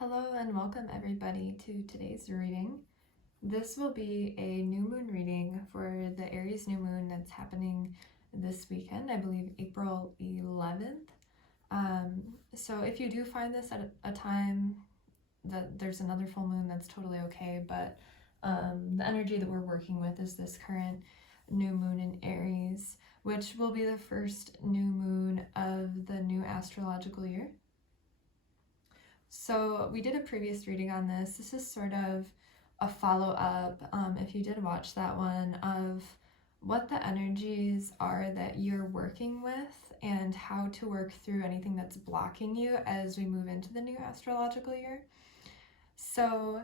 Hello and welcome everybody to today's reading. This will be a new moon reading for the Aries new moon that's happening this weekend, I believe April 11th. So if you do find this at a time that there's another full moon, that's totally okay, but the energy that we're working with is this current new moon in Aries, which will be the first new moon of the new astrological year. So we did a previous reading on this. This is sort of a follow-up, if you did watch that one, of what the energies are that you're working with and how to work through anything that's blocking you as we move into the new astrological year. So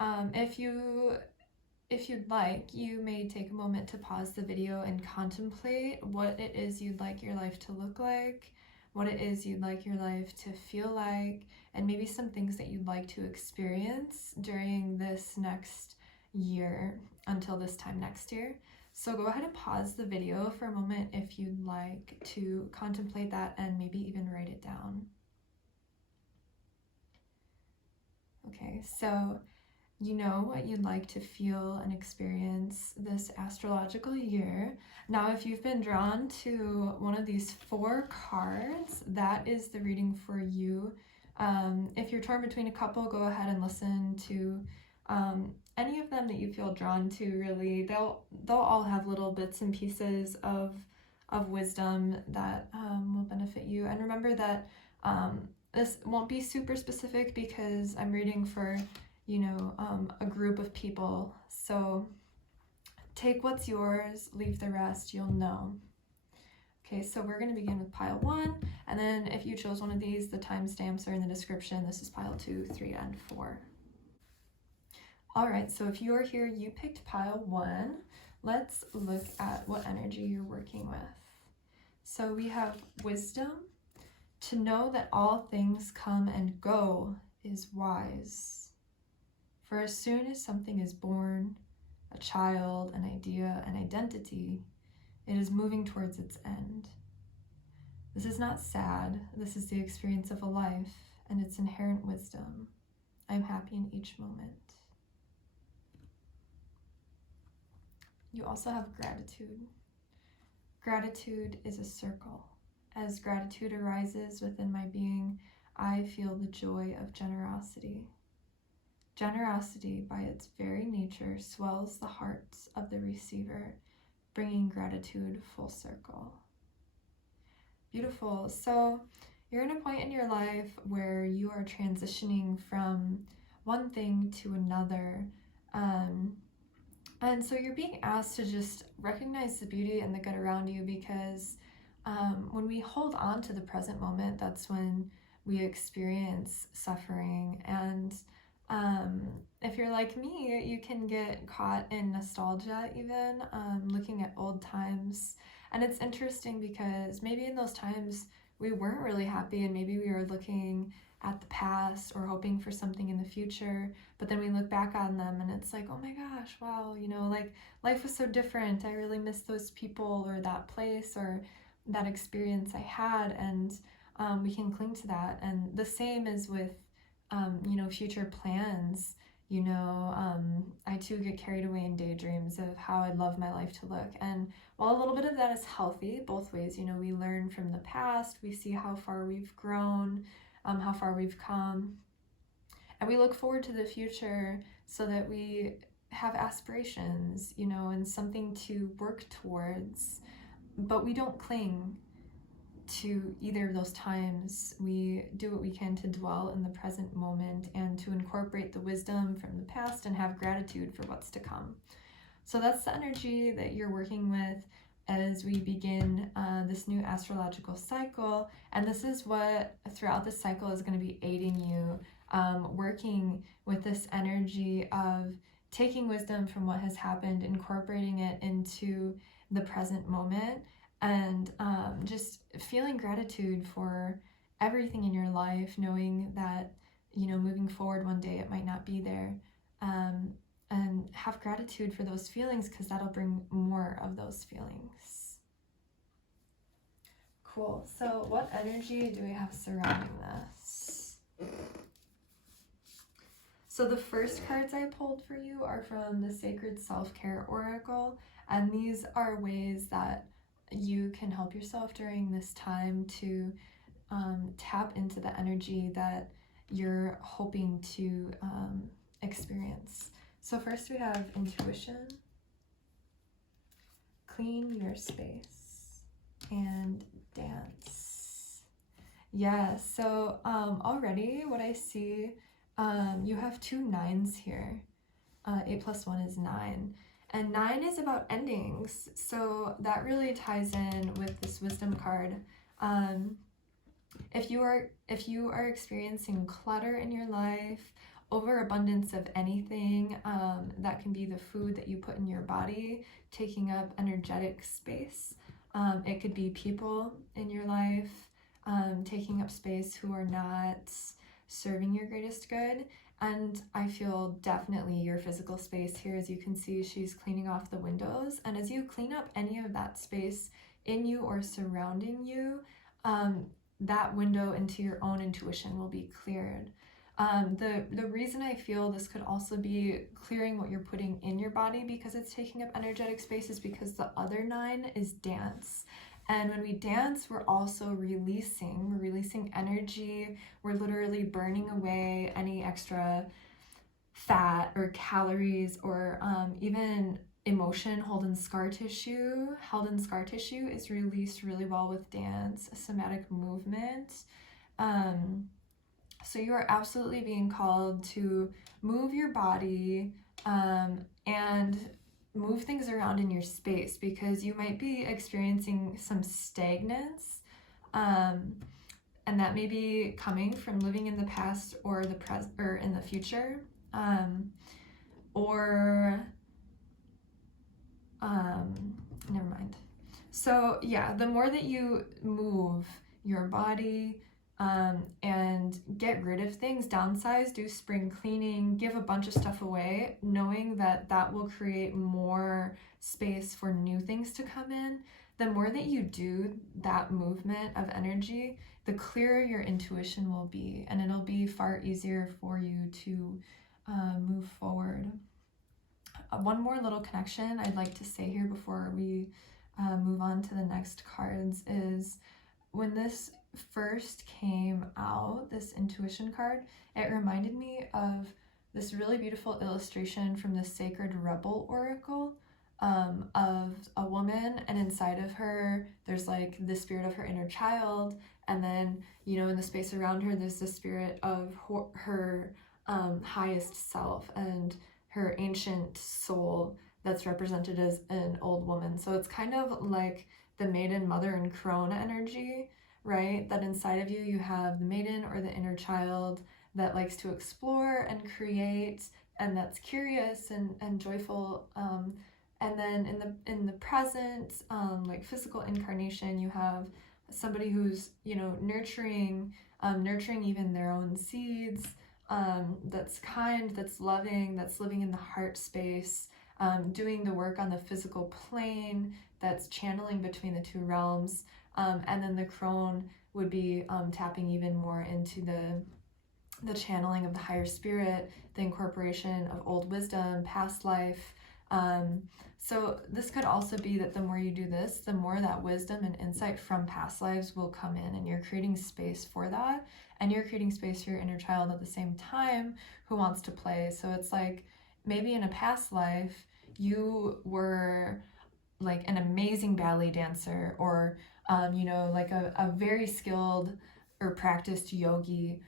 if you'd like, you may take a moment to pause the video and contemplate what it is you'd like your life to look like, what it is you'd like your life to feel like, and maybe some things that you'd like to experience during this next year until this time next year. So go ahead and pause the video for a moment if you'd like to contemplate that and maybe even write it down. Okay, so you know what you'd like to feel and experience this astrological year. Now, if you've been drawn to one of these 4 cards, that is the reading for you. If you're torn between a couple, go ahead and listen to any of them that you feel drawn to, really. They'll all have little bits and pieces of wisdom that will benefit you. And remember that this won't be super specific because I'm reading for a group of people. So take what's yours, leave the rest, you'll know. Okay, so we're going to begin with pile 1, and then if you chose one of these, the timestamps are in the description. This is pile 2, 3, and 4. All right, so if you're here, you picked pile 1. Let's look at what energy you're working with. So we have wisdom. To know that all things come and go is wise. For as soon as something is born, a child, an idea, an identity, it is moving towards its end. This is not sad. This is the experience of a life and its inherent wisdom. I am happy in each moment. You also have gratitude. Gratitude is a circle. As gratitude arises within my being, I feel the joy of generosity. Generosity, by its very nature, swells the hearts of the receiver, bringing gratitude full circle. Beautiful. So you're in a point in your life where you are transitioning from one thing to another. And so you're being asked to just recognize the beauty and the good around you, because when we hold on to the present moment, that's when we experience suffering. And if you're like me, you can get caught in nostalgia even, looking at old times. And it's interesting because maybe in those times we weren't really happy, and maybe we were looking at the past or hoping for something in the future, but then we look back on them and it's like, oh my gosh, wow, like life was so different. I really miss those people or that place or that experience I had, and we can cling to that. And the same is with future plans. I too get carried away in daydreams of how I'd love my life to look. And while a little bit of that is healthy, both ways, we learn from the past, we see how far we've grown, how far we've come, and we look forward to the future so that we have aspirations, and something to work towards, but we don't cling to either of those times. We do what we can to dwell in the present moment and to incorporate the wisdom from the past and have gratitude for what's to come. So that's the energy that you're working with as we begin this new astrological cycle. And this is what throughout the cycle is going to be aiding you, working with this energy of taking wisdom from what has happened, incorporating it into the present moment, and just feeling gratitude for everything in your life, knowing that moving forward one day it might not be there, and have gratitude for those feelings, because that'll bring more of those feelings. Cool. So what energy do we have surrounding this? So the first cards I pulled for you are from the Sacred Self-Care Oracle, and these are ways that you can help yourself during this time to tap into the energy that you're hoping to experience. So first we have intuition, clean your space, and dance. Yeah, so already what I see, you have 2 9s here. 8 plus 1 is 9. And 9 is about endings. So that really ties in with this wisdom card. If you are experiencing clutter in your life, overabundance of anything, that can be the food that you put in your body, taking up energetic space. It could be people in your life, taking up space who are not serving your greatest good. And I feel definitely your physical space here. As you can see, she's cleaning off the windows. And as you clean up any of that space in you or surrounding you, that window into your own intuition will be cleared. The reason I feel this could also be clearing what you're putting in your body because it's taking up energetic space is because the other 9 is dance. And when we dance, we're also releasing. We're releasing energy. We're literally burning away any extra fat or calories or even emotion held in scar tissue. Held in scar tissue is released really well with dance, somatic movement. So you are absolutely being called to move your body and move things around in your space because you might be experiencing some stagnance, and that may be coming from living in the past or the present or in the future, never mind. So yeah, the more that you move your body and get rid of things, downsize, do spring cleaning, give a bunch of stuff away, knowing that that will create more space for new things to come in. The more that you do that movement of energy, the clearer your intuition will be, and it'll be far easier for you to move forward. One more little connection I'd like to say here before we move on to the next cards is when this first came out, this intuition card, it reminded me of this really beautiful illustration from the Sacred Rebel Oracle of a woman, and inside of her there's like the spirit of her inner child, and then in the space around her there's the spirit of her highest self and her ancient soul that's represented as an old woman. So it's kind of like the maiden, mother, and crone energy, right? That inside of you, you have the maiden or the inner child that likes to explore and create, and that's curious and joyful. And then in the present, like physical incarnation, you have somebody who's nurturing even their own seeds. That's kind, that's loving, that's living in the heart space, doing the work on the physical plane, that's channeling between the 2 realms. And then the crone would be tapping even more into the channeling of the higher spirit, the incorporation of old wisdom, past life. So this could also be that the more you do this, the more that wisdom and insight from past lives will come in, and you're creating space for that, and you're creating space for your inner child at the same time who wants to play. So it's like maybe in a past life you were like an amazing ballet dancer, or like a very skilled or practiced yogi,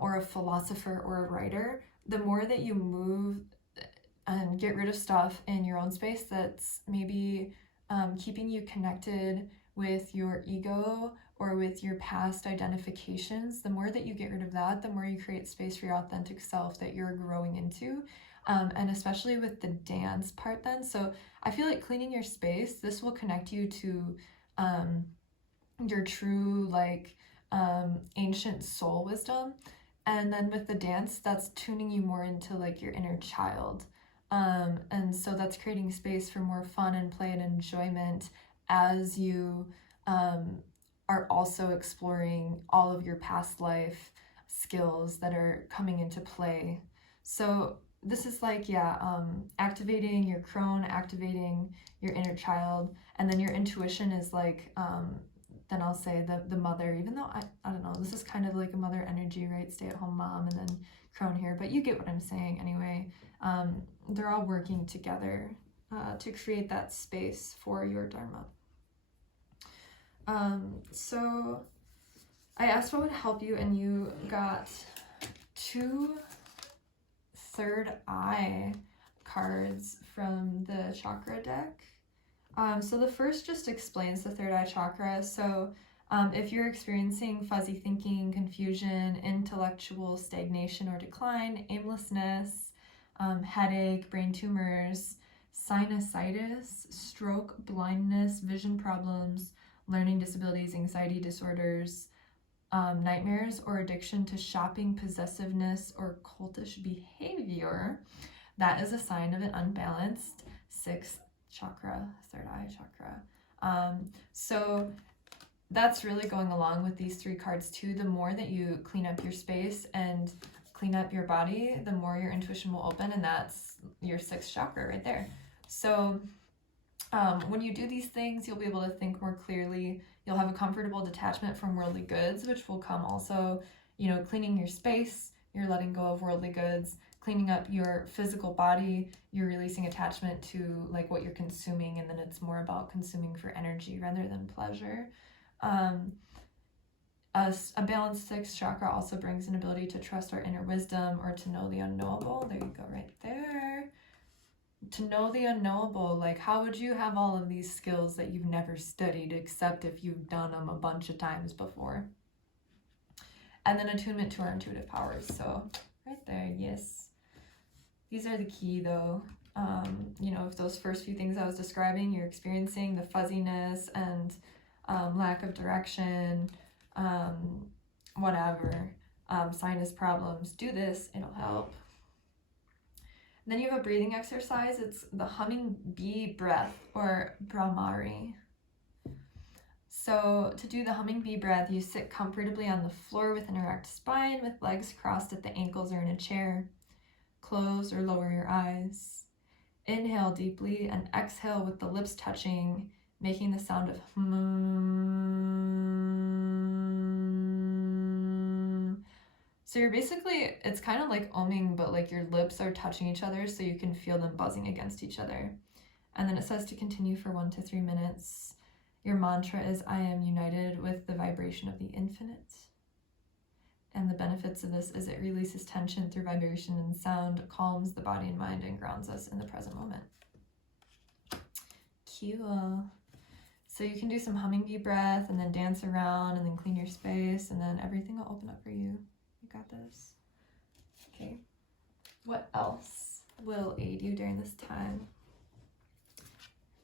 or a philosopher or a writer. The more that you move and get rid of stuff in your own space that's maybe keeping you connected with your ego or with your past identifications, the more that you get rid of that, the more you create space for your authentic self that you're growing into. And especially with the dance part then. So I feel like cleaning your space, this will connect you to your true ancient soul wisdom. And then with the dance, that's tuning you more into like your inner child. And so that's creating space for more fun and play and enjoyment as you are also exploring all of your past life skills that are coming into play. So this is like, yeah, activating your crone, activating your inner child, and then your intuition is like, then I'll say the mother, even though I don't know, this is kind of like a mother energy, right? Stay-at-home mom, and then crone here, but you get what I'm saying anyway. They're all working together to create that space for your dharma. So I asked what would help you, and you got 2 third eye cards from the chakra deck. So the first just explains the third eye chakra. So if you're experiencing fuzzy thinking, confusion, intellectual stagnation or decline, aimlessness, headache, brain tumors, sinusitis, stroke, blindness, vision problems, learning disabilities, anxiety disorders, nightmares, or addiction to shopping, possessiveness, or cultish behavior, that is a sign of an unbalanced 6th chakra, third eye chakra. So that's really going along with these 3 cards too. The more that you clean up your space and clean up your body, the more your intuition will open, and that's your 6th chakra right there. So when you do these things, you'll be able to think more clearly. You'll have a comfortable detachment from worldly goods, which will come also, you know, cleaning your space, you're letting go of worldly goods, cleaning up your physical body, you're releasing attachment to like what you're consuming, and then it's more about consuming for energy rather than pleasure. A balanced 6th chakra also brings an ability to trust our inner wisdom or to know the unknowable. There you go, right there. To know the unknowable, like how would you have all of these skills that you've never studied except if you've done them a bunch of times before? And then attunement to our intuitive powers. So right there, yes. These are the key though. You know, if those first few things I was describing, you're experiencing the fuzziness and lack of direction, whatever, sinus problems, do this, it'll help. Then you have a breathing exercise. It's the humming bee breath, or Brahmari. So to do the humming bee breath, you sit comfortably on the floor with an erect spine, with legs crossed at the ankles or in a chair. Close or lower your eyes. Inhale deeply and exhale with the lips touching, making the sound of So you're basically, it's kind of like oming, but like your lips are touching each other so you can feel them buzzing against each other. And then it says to continue for 1 to 3 minutes. Your mantra is, I am united with the vibration of the infinite. And the benefits of this is it releases tension through vibration and sound, calms the body and mind, and grounds us in the present moment. Cool. So you can do some humming bee breath and then dance around and then clean your space, and then everything will open up for you. You got this. Okay. What else will aid you during this time?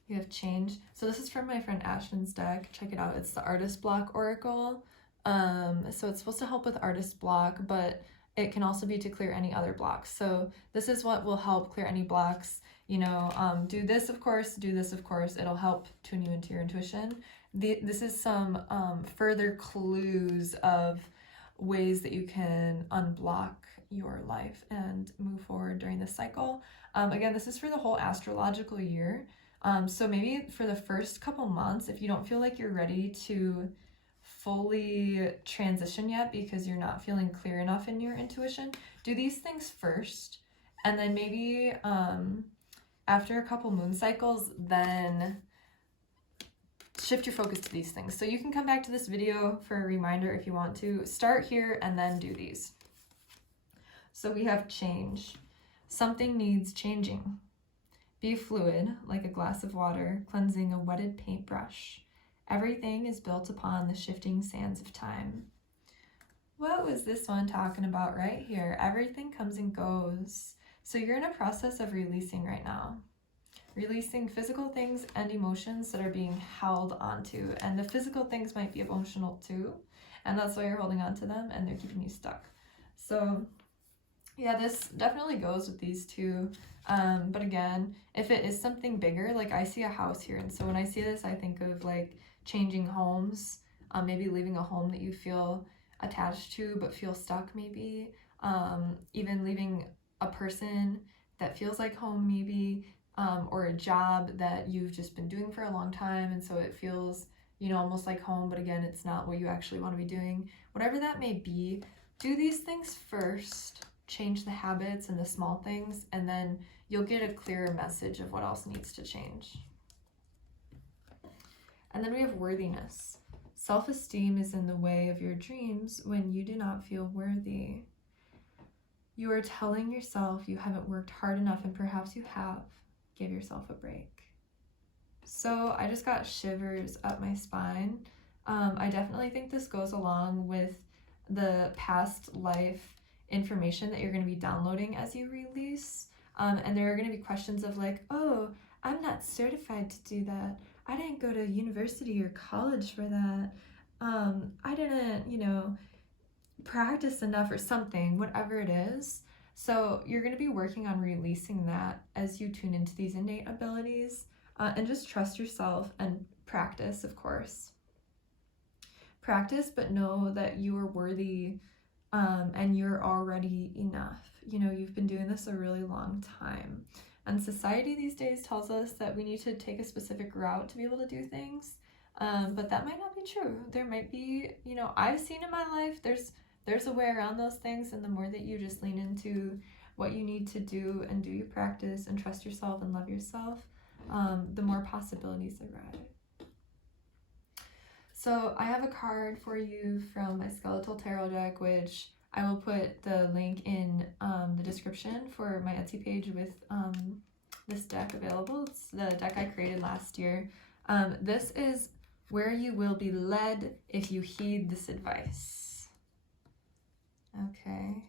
You have change. So this is from my friend Ashton's deck. Check it out. It's the Artist Block Oracle. So it's supposed to help with artist block, but it can also be to clear any other blocks. So this is what will help clear any blocks. You know, do this, of course, do this, of course. It'll help tune you into your intuition. This is some further clues of ways that you can unblock your life and move forward during this cycle. Again, this is for the whole astrological year. So maybe for the first couple months, if you don't feel like you're ready to fully transition yet because you're not feeling clear enough in your intuition, do these things first. And then maybe after a couple moon cycles, then shift your focus to these things. So you can come back to this video for a reminder if you want to. Start here and then do these. So we have change. Something needs changing. Be fluid, like a glass of water, cleansing a wetted paintbrush. Everything is built upon the shifting sands of time. What was this one talking about right here? Everything comes and goes. So you're in a process of releasing right now. Releasing physical things and emotions that are being held onto. And the physical things might be emotional too. And that's why you're holding on to them and they're keeping you stuck. So yeah, this definitely goes with these two. But again, if it is something bigger, like I see a house here. And so when I see this, I think of like changing homes, maybe leaving a home that you feel attached to but feel stuck maybe. Even leaving a person that feels like home maybe, or a job that you've just been doing for a long time, and so it feels, you know, almost like home, but again, it's not what you actually want to be doing. Whatever that may be, do these things first, change the habits and the small things, and then you'll get a clearer message of what else needs to change. And then we have worthiness. Self-esteem is in the way of your dreams when you do not feel worthy. You are telling yourself you haven't worked hard enough, and perhaps you have. Give yourself a break. So I just got shivers up my spine. I definitely think this goes along with the past life information that you're going to be downloading as you release. And there are going to be questions of like, oh, I'm not certified to do that. I didn't go to university or college for that. I didn't, you know, practice enough or something, whatever it is. So you're going to be working on releasing that as you tune into these innate abilities, and just trust yourself and practice, of course. Practice, but know that you are worthy, and you're already enough. You know, you've been doing this a really long time. And society these days tells us that we need to take a specific route to be able to do things, but that might not be true. There might be, you know, I've seen in my life, there's a way around those things, and the more that you just lean into what you need to do and do your practice and trust yourself and love yourself, the more possibilities arrive. So I have a card for you from my Skeletal Tarot deck, which I will put the link in the description for my Etsy page with this deck available. It's the deck I created last year. This is where you will be led if you heed this advice. Okay,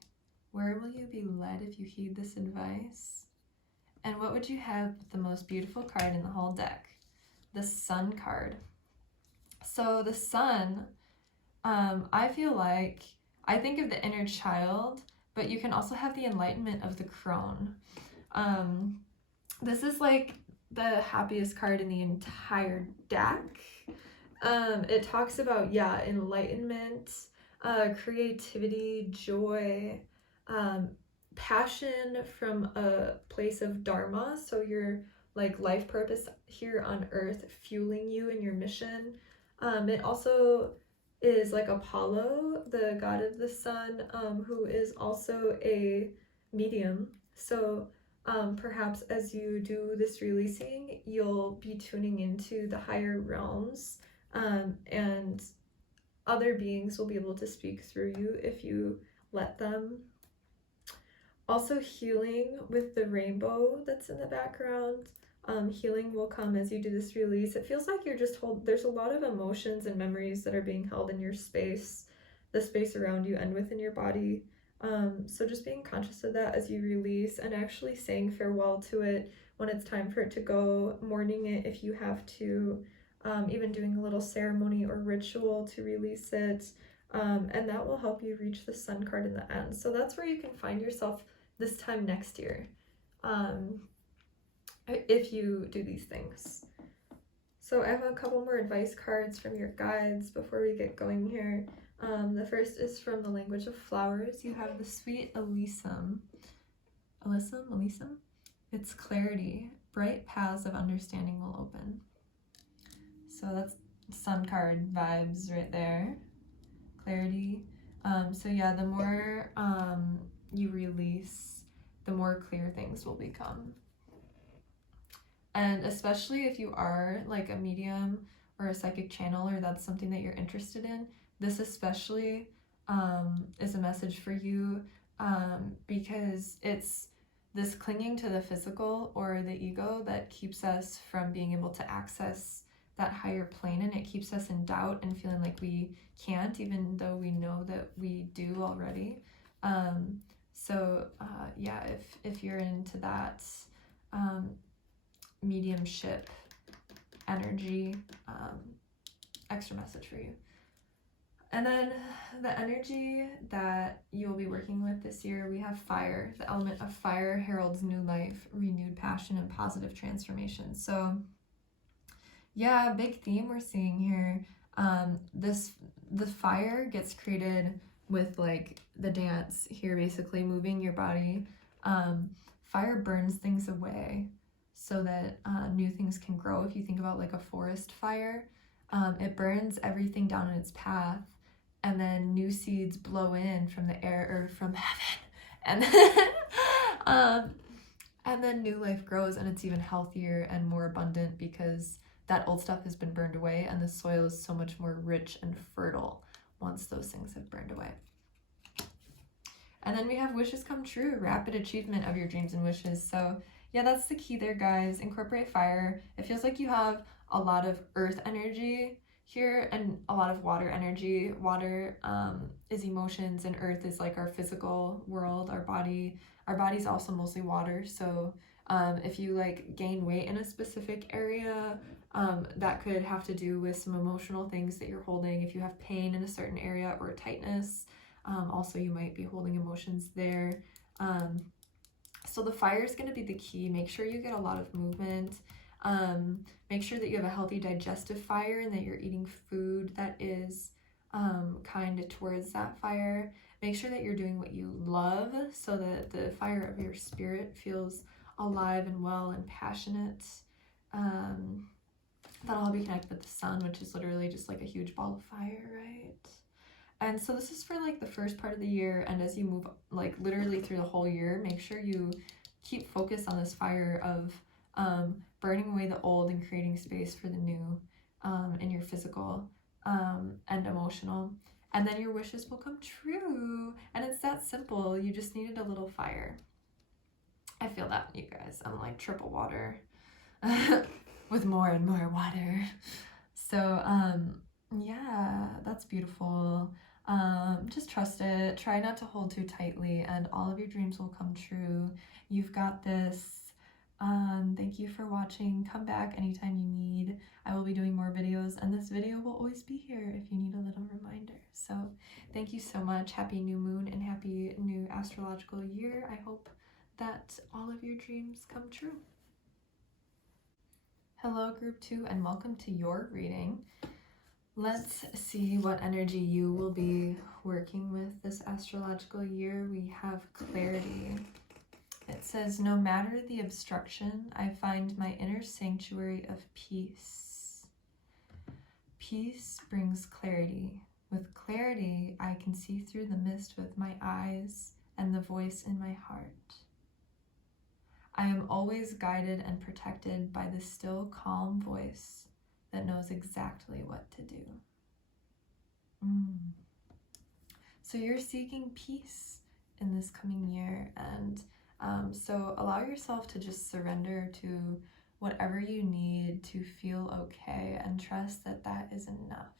where will you be led if you heed this advice? And what would you have with the most beautiful card in the whole deck? The Sun card. So the Sun, I feel like, I think of the inner child, but you can also have the enlightenment of the crone. This is like the happiest card in the entire deck. It talks about, yeah, enlightenment, creativity, joy, passion from a place of dharma, so your like life purpose here on earth fueling you in your mission. It also is like Apollo, the god of the sun, who is also a medium. So perhaps as you do this releasing, you'll be tuning into the higher realms, and other beings will be able to speak through you if you let them. Also healing with the rainbow that's in the background. Healing will come as you do this release. It feels like you're just there's a lot of emotions and memories that are being held in your space, the space around you and within your body. So just being conscious of that as you release, and actually saying farewell to it when it's time for it to go, mourning it if you have to, even doing a little ceremony or ritual to release it. And that will help you reach the Sun card in the end. So that's where you can find yourself this time next year, if you do these things. So I have a couple more advice cards from your guides before we get going here. The first is from the language of flowers. You have the sweet Alyssum. Alyssum? It's clarity. Bright paths of understanding will open. So that's Sun card vibes right there. Clarity. So yeah, the more you release, the more clear things will become. And especially if you are like a medium or a psychic channeler, that's something that you're interested in, this especially is a message for you, because it's this clinging to the physical or the ego that keeps us from being able to access that higher plane, and it keeps us in doubt and feeling like we can't, even though we know that we do already. Yeah, if you're into that mediumship energy, extra message for you. And then the energy that you'll be working with this year, we have fire. The element of fire heralds new life, renewed passion, and positive transformation. So yeah, big theme we're seeing here. The fire gets created with like the dance here, basically moving your body Fire burns things away so that new things can grow. If you think about like a forest fire, it burns everything down in its path, and then new seeds blow in from the air or from heaven, and then, and then new life grows, and it's even healthier and more abundant because that old stuff has been burned away, and the soil is so much more rich and fertile once those things have burned away. And then we have wishes come true, rapid achievement of your dreams and wishes. So yeah, that's the key there, guys. Incorporate fire. It feels like you have a lot of earth energy here and a lot of water energy. Water is emotions, and earth is like our physical world, our body. Our body's also mostly water. So if you like gain weight in a specific area, that could have to do with some emotional things that you're holding. If you have pain in a certain area or tightness, also you might be holding emotions there. So the fire is going to be the key. Make sure you get a lot of movement. Make sure that you have a healthy digestive fire and that you're eating food that is kind towards that fire. Make sure that you're doing what you love so that the fire of your spirit feels alive and well and passionate. That'll all be connected with the sun, which is literally just like a huge ball of fire, right? And so this is for like the first part of the year, and as you move like literally through the whole year, make sure you keep focused on this fire of burning away the old and creating space for the new in your physical and emotional. And then your wishes will come true. And it's that simple. You just needed a little fire. I feel that, you guys. I'm like triple water with more and more water. So yeah, that's beautiful. Just trust it. Try not to hold too tightly, and all of your dreams will come true. You've got this. Thank you for watching. Come back anytime you need. I will be doing more videos, and this video will always be here if you need a little reminder. So thank you so much. Happy new moon and happy new astrological year. I hope that all of your dreams come true. Hello, group 2, and welcome to your reading. Let's see what energy you will be working with this astrological year. We have clarity. It says, no matter the obstruction, I find my inner sanctuary of peace. Peace brings clarity. With clarity, I can see through the mist with my eyes and the voice in my heart. I am always guided and protected by the still, calm voice that knows exactly what to do. So you're seeking peace in this coming year, and so allow yourself to just surrender to whatever you need to feel okay, and trust that that is enough.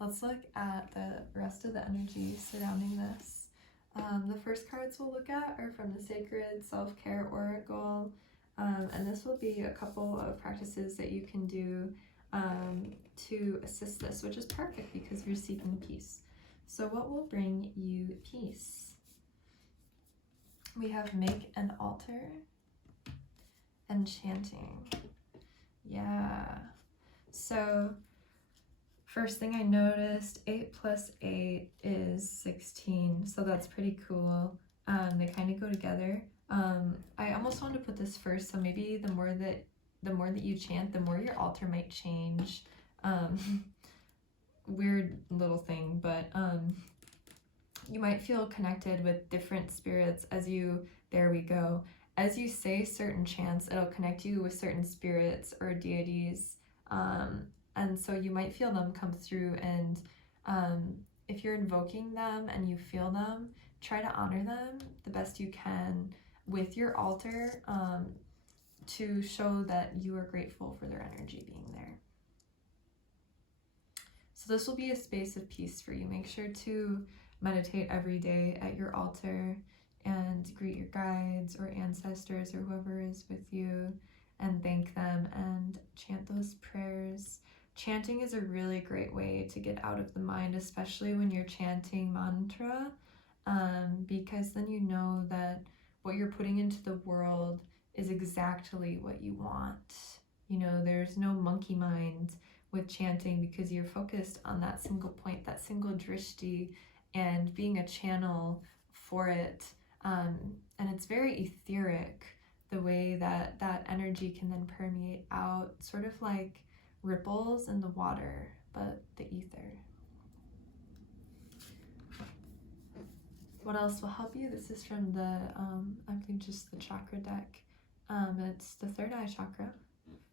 Let's look at the rest of the energy surrounding this. The first cards we'll look at are from the Sacred Self-Care Oracle, and this will be a couple of practices that you can do to assist this, which is perfect because you're seeking peace. So what will bring you peace? We have make an altar and chanting. Yeah. So first thing I noticed, 8 plus 8 is 16. So that's pretty cool. They kind of go together. I almost wanted to put this first, so maybe the more that you chant, the more your altar might change. Weird little thing, but you might feel connected with different spirits as you, there we go. As you say certain chants, it'll connect you with certain spirits or deities. And so you might feel them come through, and if you're invoking them and you feel them, try to honor them the best you can with your altar to show that you are grateful for their energy being there. So this will be a space of peace for you. Make sure to meditate every day at your altar and greet your guides or ancestors or whoever is with you and thank them and chant those prayers. Chanting is a really great way to get out of the mind, especially when you're chanting mantra, because then you know that what you're putting into the world is exactly what you want. You know, there's no monkey mind with chanting because you're focused on that single point, that single drishti, and being a channel for it And it's very etheric, the way that that energy can then permeate out, sort of like ripples in the water, but the ether. What else will help you? This is from the, I believe just the chakra deck. It's the third eye chakra.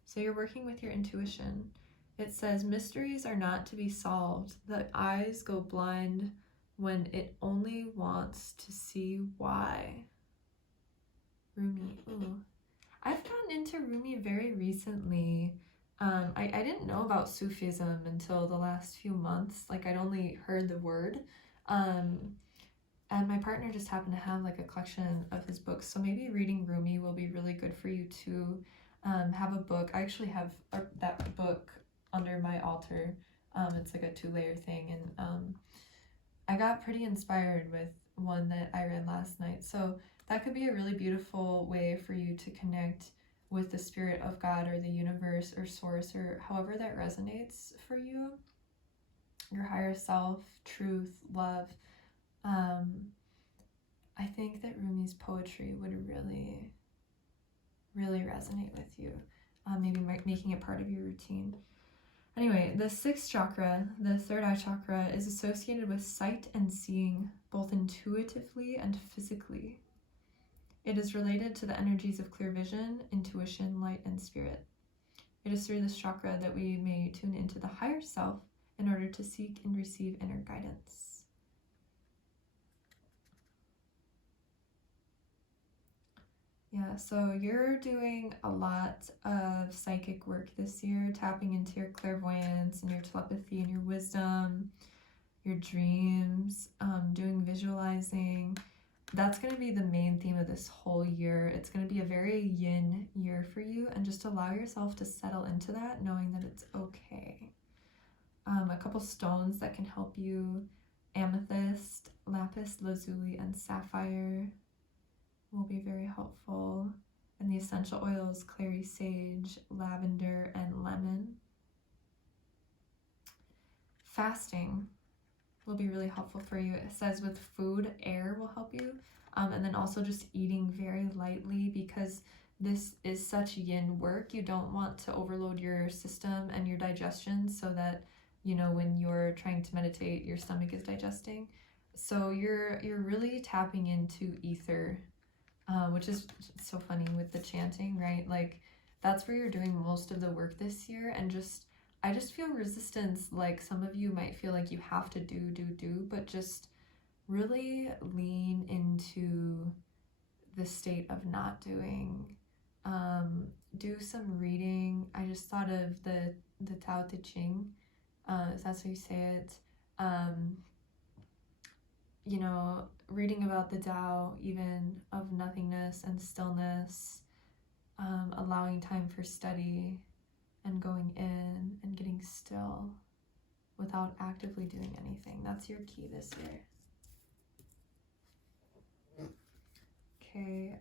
So you're working with your intuition. It says, mysteries are not to be solved. The eyes go blind when it only wants to see why. Rumi. Ooh. I've gotten into Rumi very recently. I didn't know about Sufism until the last few months. Like, I'd only heard the word. And my partner just happened to have like a collection of his books. So maybe reading Rumi will be really good for you to have a book. I actually have that book under my altar. It's like a 2-layer thing. And I got pretty inspired with one that I read last night. So that could be a really beautiful way for you to connect with the spirit of God or the universe or source, or however that resonates for you. Your higher self, truth, love. I think that Rumi's poetry would really, really resonate with you. Maybe making it part of your routine. Anyway, the 6th chakra, the third eye chakra, is associated with sight and seeing, both intuitively and physically. It is related to the energies of clear vision, intuition, light, and spirit. It is through this chakra that we may tune into the higher self in order to seek and receive inner guidance. Yeah, so you're doing a lot of psychic work this year, tapping into your clairvoyance and your telepathy and your wisdom, your dreams, doing visualizing. That's going to be the main theme of this whole year. It's going to be a very yin year for you, and just allow yourself to settle into that, knowing that it's okay. A couple stones that can help you: amethyst, lapis lazuli, and sapphire will be very helpful. And the essential oils: clary sage, lavender, and lemon. Fasting will be really helpful for you. It says with food, air will help you. And then also just eating very lightly, because this is such yin work. You don't want to overload your system and your digestion so that, you know, when you're trying to meditate, your stomach is digesting. So you're really tapping into ether, which is so funny with the chanting, right? Like, that's where you're doing most of the work this year. And I just feel resistance. Like, some of you might feel like you have to do, but just really lean into the state of not doing. Do some reading. I just thought of the Tao Te Ching, if that's how you say it. You know, reading about the Tao, even of nothingness and stillness, allowing time for study and going in and getting still without actively doing anything. That's your key this year. Okay,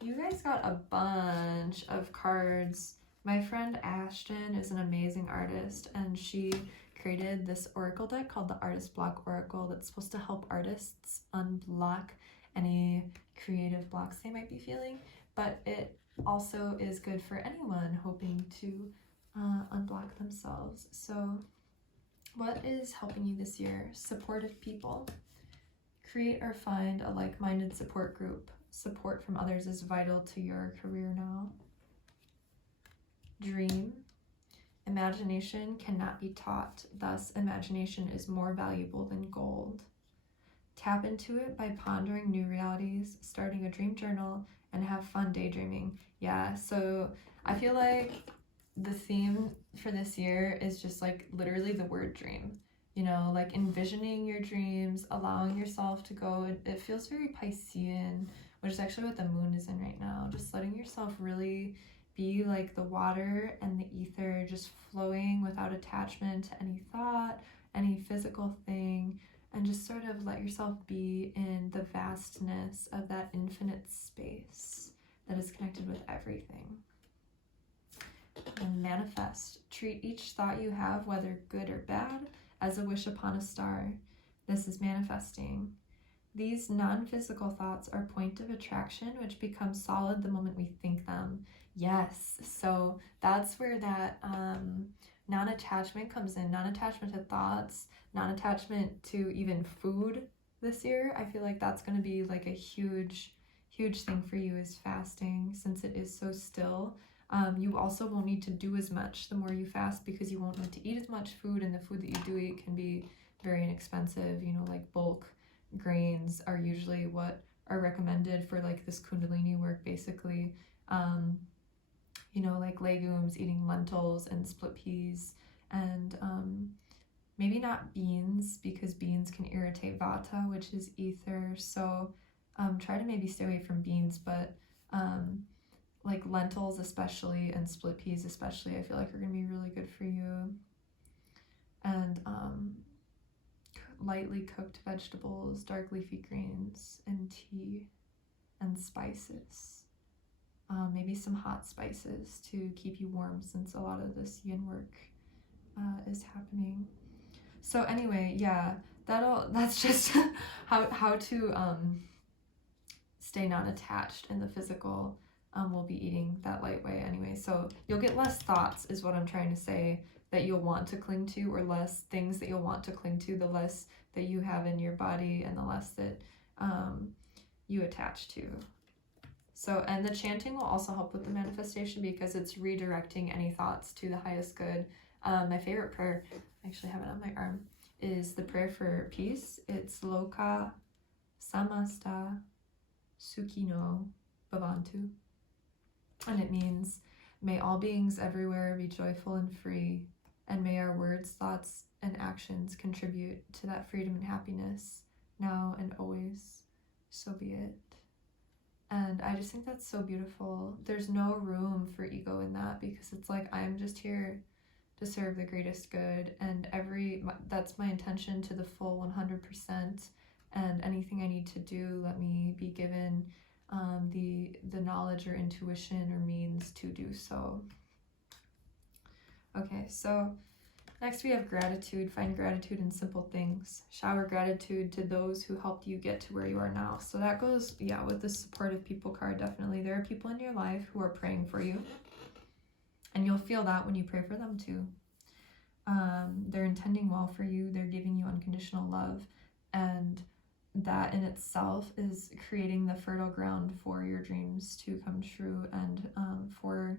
you guys got a bunch of cards. My friend Ashton is an amazing artist, and she created this oracle deck called the Artist Block Oracle that's supposed to help artists unblock any creative blocks they might be feeling, but it also is good for anyone hoping to unblock themselves. So what is helping you this year? Supportive people. Create or find a like-minded support group. Support from others is vital to your career now. Dream. Imagination cannot be taught, thus imagination is more valuable than gold. Tap into it by pondering new realities, starting a dream journal, and have fun daydreaming. Yeah, so I feel like the theme for this year is just like literally the word dream. You know, like envisioning your dreams, allowing yourself to go. It feels very Piscean, which is actually what the moon is in right now. Just letting yourself really be like the water and the ether, just flowing without attachment to any thought, any physical thing, and just sort of let yourself be in the vastness of that infinite space that is connected with everything. And manifest. Treat each thought you have, whether good or bad, as a wish upon a star. This is manifesting. These non-physical thoughts are point of attraction, which becomes solid the moment we think them. Yes, so that's where that non-attachment comes in. Non-attachment to thoughts, non-attachment to even food this year. I feel like that's going to be like a huge thing for you, is fasting, since it is so still. You also won't need to do as much the more you fast, because you won't need to eat as much food, and the food that you do eat can be very inexpensive. You know, like bulk grains are usually what are recommended for like this Kundalini work, basically. You know, like legumes, eating lentils and split peas, and maybe not beans, because beans can irritate vata, which is ether. So try to maybe stay away from beans, but like lentils especially and split peas especially, I feel like are going to be really good for you. And lightly cooked vegetables, dark leafy greens, and tea and spices. Maybe some hot spices to keep you warm, since a lot of this yin work is happening. So anyway, yeah, that's just how to stay non-attached in the physical. We'll be eating that light way anyway, so you'll get less thoughts, is what I'm trying to say, that you'll want to cling to, or less things that you'll want to cling to, the less that you have in your body and the less that you attach to. So, and the chanting will also help with the manifestation, because it's redirecting any thoughts to the highest good. My favorite prayer, I actually have it on my arm, is the prayer for peace. It's Loka Samasta Sukhino Bhavantu. And it means, may all beings everywhere be joyful and free, and may our words, thoughts, and actions contribute to that freedom and happiness now and always. So be it. And I just think that's so beautiful. There's no room for ego in that, because it's like, I'm just here to serve the greatest good, and that's my intention to the full 100%. And anything I need to do, let me be given the knowledge or intuition or means to do so. Okay, so next we have gratitude. Find gratitude in simple things. Shower gratitude to those who helped you get to where you are now. So that goes, yeah, with the supportive people card, definitely. There are people in your life who are praying for you, and you'll feel that when you pray for them too. They're intending well for you. They're giving you unconditional love, and that in itself is creating the fertile ground for your dreams to come true, and for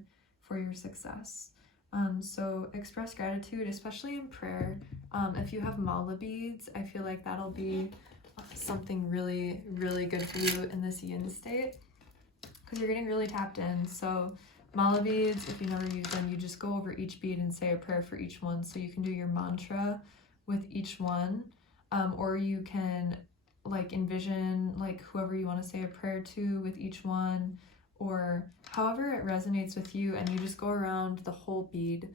your success. So express gratitude, especially in prayer. If you have mala beads, I feel like that'll be something really, really good for you in this yin state, because you're getting really tapped in. So mala beads, if you never use them, you just go over each bead and say a prayer for each one. So you can do your mantra with each one, or you can like envision like whoever you want to say a prayer to with each one, or however it resonates with you, and you just go around the whole bead.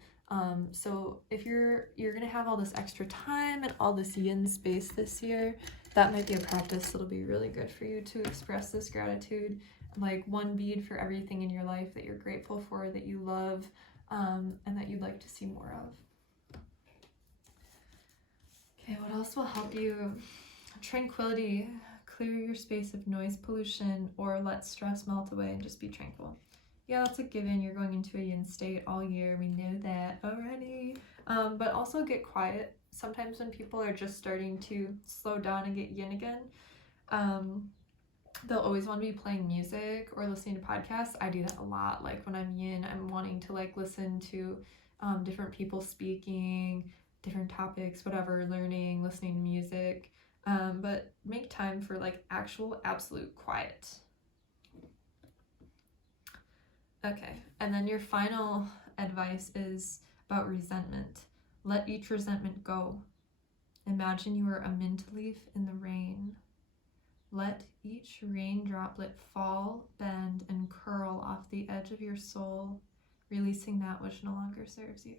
So if you're gonna have all this extra time and all this yin space this year, that might be a practice that'll be really good for you to express this gratitude. Like one bead for everything in your life that you're grateful for, that you love, and that you'd like to see more of. Okay, what else will help you? Tranquility. Clear your space of noise pollution, or let stress melt away and just be tranquil. Yeah, that's a given. You're going into a yin state all year. We know that already. But also get quiet. Sometimes when people are just starting to slow down and get yin again, they'll always want to be playing music or listening to podcasts. I do that a lot. Like when I'm yin, I'm wanting to like listen to different people speaking, different topics, whatever, learning, listening to music. But make time for like actual absolute quiet. Okay, and then your final advice is about resentment. Let each resentment go. Imagine you are a mint leaf in the rain. Let each rain droplet fall, bend, and curl off the edge of your soul, releasing that which no longer serves you.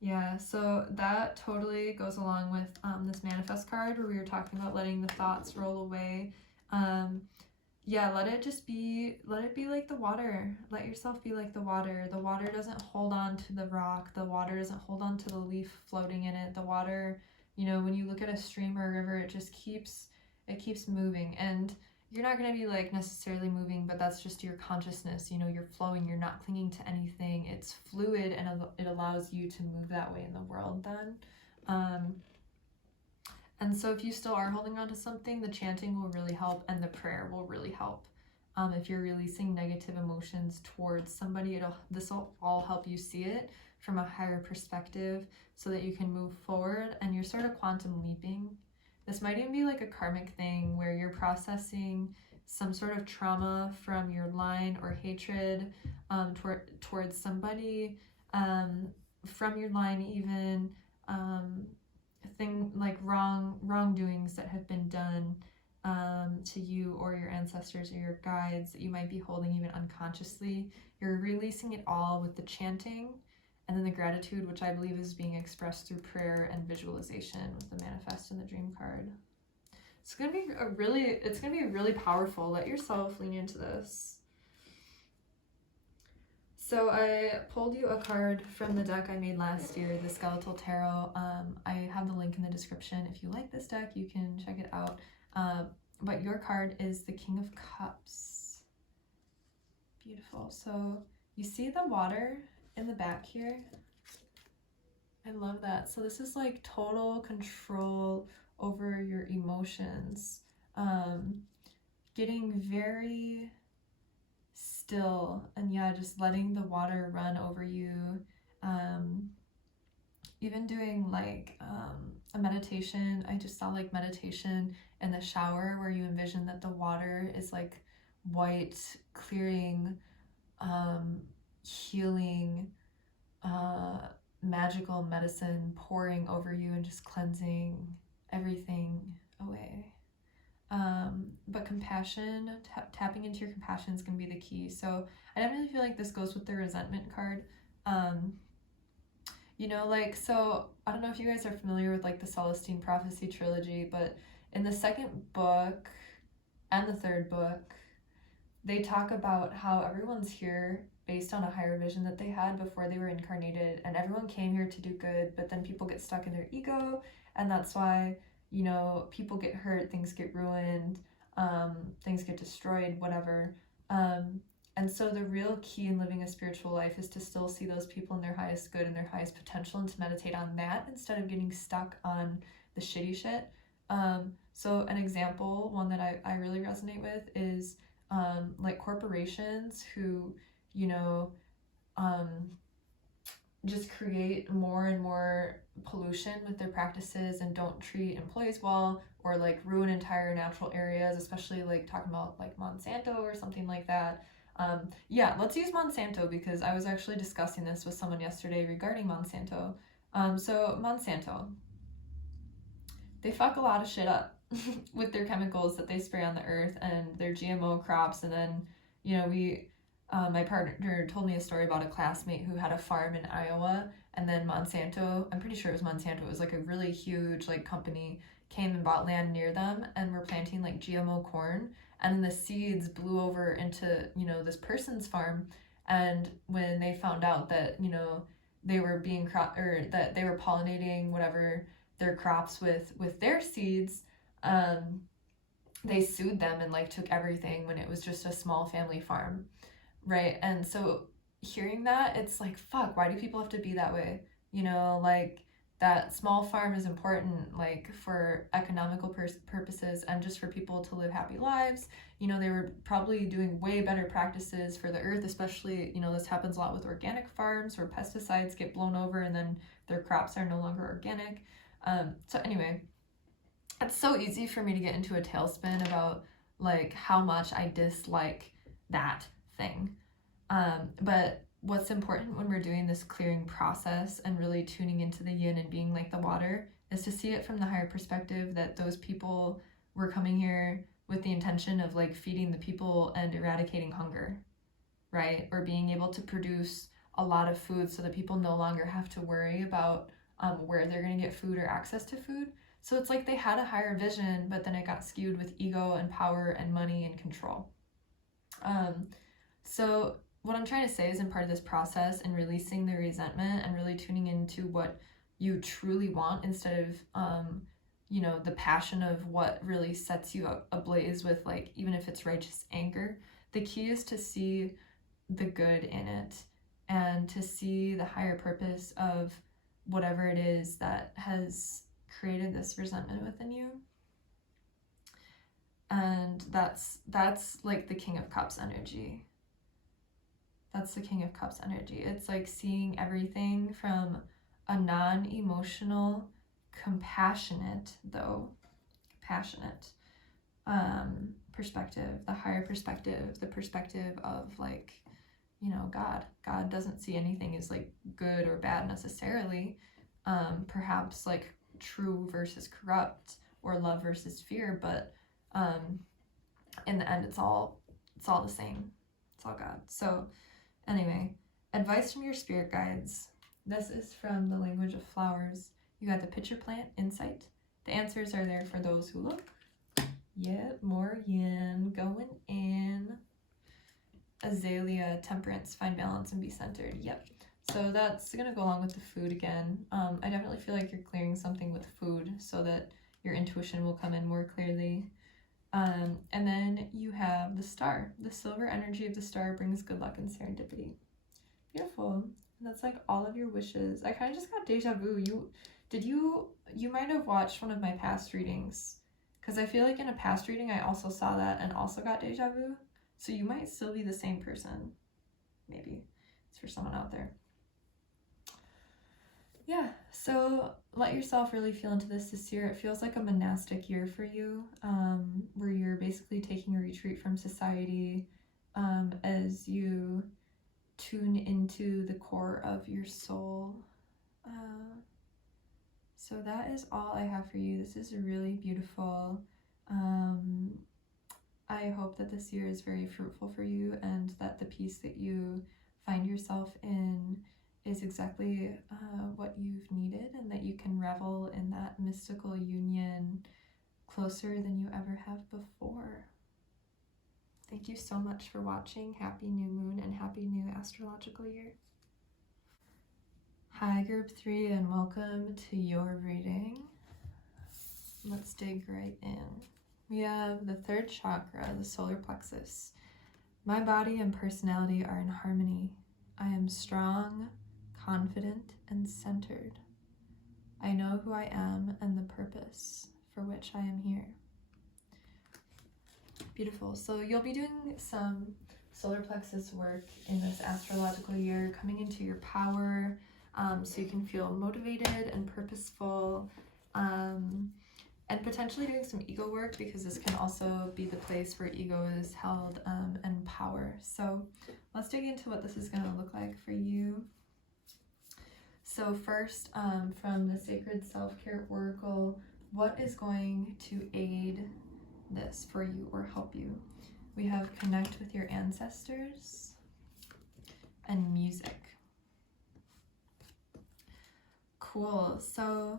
Yeah, so that totally goes along with this manifest card where we were talking about letting the thoughts roll away. Yeah, let it be like the water. Let yourself be like the water. The water doesn't hold on to the rock. The water doesn't hold on to the leaf floating in it. The water, you know, when you look at a stream or a river, it just keeps It keeps moving, and you're not going to be like necessarily moving, but that's just your consciousness. You know, you're flowing, you're not clinging to anything. It's fluid, and it allows you to move that way in the world then. And so if you still are holding on to something, the chanting will really help, and the prayer will really help. If you're releasing negative emotions towards somebody, this will all help you see it from a higher perspective so that you can move forward, and you're sort of quantum leaping. This might even be like a karmic thing where you're processing some sort of trauma from your line or hatred towards somebody, from your line even, like wrongdoings that have been done to you or your ancestors or your guides that you might be holding even unconsciously. You're releasing it all with the chanting, and then the gratitude, which I believe is being expressed through prayer and visualization with the manifest and the dream card. It's gonna be really powerful. Let yourself lean into this. So I pulled you a card from the deck I made last year, the Skeletal Tarot. I have the link in the description. If you like this deck, you can check it out. But your card is the King of Cups. Beautiful. So you see the water in the back here? I love that. So this is like total control over your emotions. Getting very still, and yeah, just letting the water run over you. Even doing like a meditation. I just saw like meditation in the shower where you envision that the water is like white, clearing, healing, magical medicine pouring over you and just cleansing everything away. But compassion, tapping into your compassion is going to be the key. So I definitely feel like this goes with the resentment card. You know, like, so I don't know if you guys are familiar with like the Celestine Prophecy trilogy, but in the second book and the third book, they talk about how everyone's here based on a higher vision that they had before they were incarnated, and everyone came here to do good, but then people get stuck in their ego, and that's why, you know, people get hurt, things get ruined, things get destroyed, whatever. And so the real key in living a spiritual life is to still see those people in their highest good and their highest potential, and to meditate on that instead of getting stuck on the shitty shit. So an example, one that I really resonate with is like corporations who, you know, just create more and more pollution with their practices and don't treat employees well, or like ruin entire natural areas, especially like talking about like Monsanto or something like that. Yeah, let's use Monsanto because I was actually discussing this with someone yesterday regarding Monsanto. So Monsanto, they fuck a lot of shit up with their chemicals that they spray on the earth and their GMO crops. And then, you know, my partner told me a story about a classmate who had a farm in Iowa, and then Monsanto, I'm pretty sure it was Monsanto, it was like a really huge like company, came and bought land near them and were planting like GMO corn, and the seeds blew over into, you know, this person's farm. And when they found out that, you know, they were being that they were pollinating whatever their crops with their seeds, they sued them and like took everything when it was just a small family farm, right? And so hearing that, it's like, fuck, why do people have to be that way? You know, like that small farm is important, like for economical purposes and just for people to live happy lives. You know, they were probably doing way better practices for the earth, especially, you know, this happens a lot with organic farms where pesticides get blown over and then their crops are no longer organic. So anyway, it's so easy for me to get into a tailspin about like how much I dislike that thing. But what's important when we're doing this clearing process and really tuning into the yin and being like the water is to see it from the higher perspective that those people were coming here with the intention of like feeding the people and eradicating hunger, right? Or being able to produce a lot of food so that people no longer have to worry about where they're going to get food or access to food. So it's like they had a higher vision, but then it got skewed with ego and power and money and control. So what I'm trying to say is, in part of this process and releasing the resentment and really tuning into what you truly want instead of you know, the passion of what really sets you ablaze with, like, even if it's righteous anger. The key is to see the good in it and to see the higher purpose of whatever it is that has created this resentment within you. And that's like the King of Cups energy. That's the King of Cups energy. It's like seeing everything from a non-emotional, compassionate perspective, the higher perspective, the perspective of, like, you know, God. God doesn't see anything as like good or bad necessarily. Perhaps like true versus corrupt, or love versus fear, but in the end, it's all the same. It's all God. So anyway, advice from your spirit guides. This is from the language of flowers. You got the pitcher plant insight. The answers are there for those who look. Yep, more yin going in. Azalea, temperance, find balance and be centered. Yep. So that's gonna go along with the food again. I definitely feel like you're clearing something with food so that your intuition will come in more clearly. And then you have the star. The silver energy of the star brings good luck and serendipity. Beautiful. And that's like all of your wishes. I kind of just got deja vu. You might have watched one of my past readings, because I feel like in a past reading I also saw that and also got deja vu. So you might still be the same person. Maybe it's for someone out there. Yeah, so let yourself really feel into this year. It feels like a monastic year for you, where you're basically taking a retreat from society as you tune into the core of your soul. So that is all I have for you. This is really beautiful. I hope that this year is very fruitful for you, and that the peace that you find yourself in is exactly what you've needed, and that you can revel in that mystical union closer than you ever have before. Thank you so much for watching. Happy new moon and happy new astrological year. Hi group 3, and welcome to your reading. Let's dig right in. We have the third chakra, the solar plexus. My body and personality are in harmony. I am strong, confident, and centered. I know who I am and the purpose for which I am here. Beautiful. So you'll be doing some solar plexus work in this astrological year, coming into your power, so you can feel motivated and purposeful, and potentially doing some ego work, because this can also be the place where ego is held, and power. So let's dig into what this is going to look like for you. So first, from the Sacred Self-Care Oracle, what is going to aid this for you or help you? We have connect with your ancestors and music. Cool. So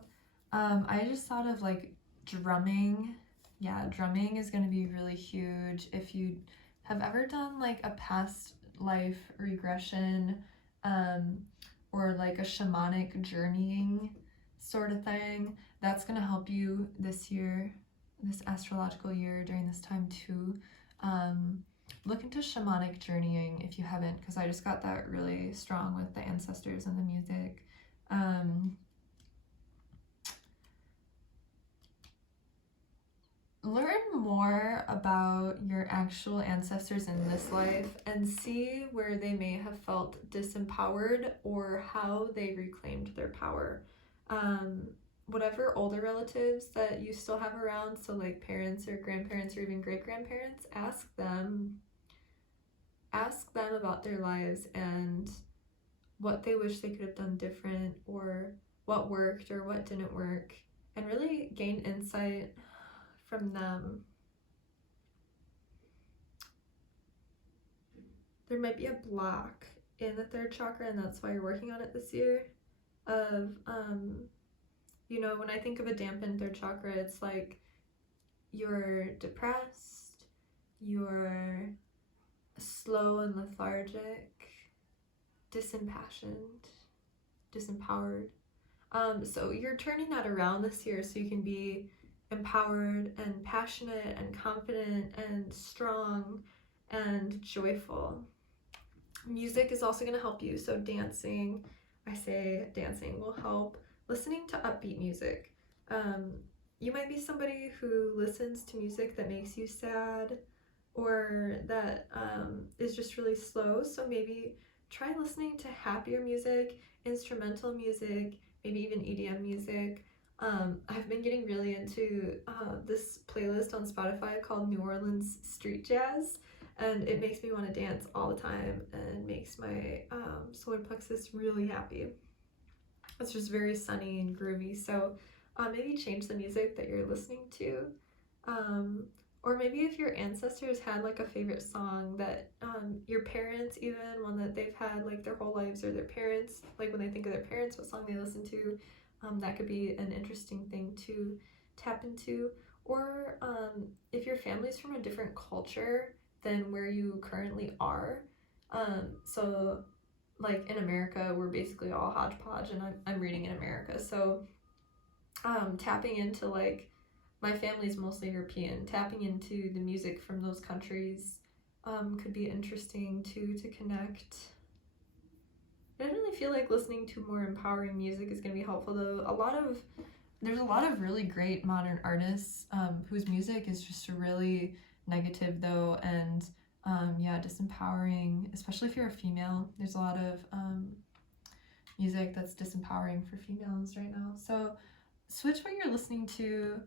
I just thought of like drumming. Yeah, drumming is going to be really huge. If you have ever done like a past life regression, or like a shamanic journeying sort of thing, that's going to help you this year, this astrological year, during this time too. Look into shamanic journeying if you haven't, because I just got that really strong with the ancestors and the music. Learn more about your actual ancestors in this life and see where they may have felt disempowered or how they reclaimed their power. Whatever older relatives that you still have around, so like parents or grandparents or even great-grandparents, ask them about their lives and what they wish they could have done different, or what worked or what didn't work, and really gain insight from them. There might be a block in the third chakra, and that's why you're working on it this year, of you know, when I think of a dampened third chakra, it's like you're depressed, you're slow and lethargic, disimpassioned, disempowered. So you're turning that around this year so you can be empowered and passionate and confident and strong and joyful. Music is also going to help you. So dancing, I say dancing will help. Listening to upbeat music. You might be somebody who listens to music that makes you sad or that is just really slow. So maybe try listening to happier music, instrumental music, maybe even EDM music. I've been getting really into this playlist on Spotify called New Orleans Street Jazz, and it makes me want to dance all the time and makes my solar plexus really happy. It's just very sunny and groovy, so maybe change the music that you're listening to. Or maybe if your ancestors had like a favorite song that your parents, even one that they've had like their whole lives, or their parents, like when they think of their parents, what song they listen to, that could be an interesting thing to tap into. Or if your family's from a different culture than where you currently are, so like in America, we're basically all hodgepodge, and I'm reading in America, so tapping into, like, my family's mostly European, tapping into the music from those countries could be interesting too, to connect. I don't really feel like listening to more empowering music is going to be helpful, though. There's a lot of really great modern artists whose music is just really negative, though, and yeah, disempowering, especially if you're a female. There's a lot of music that's disempowering for females right now. So switch what you're listening to.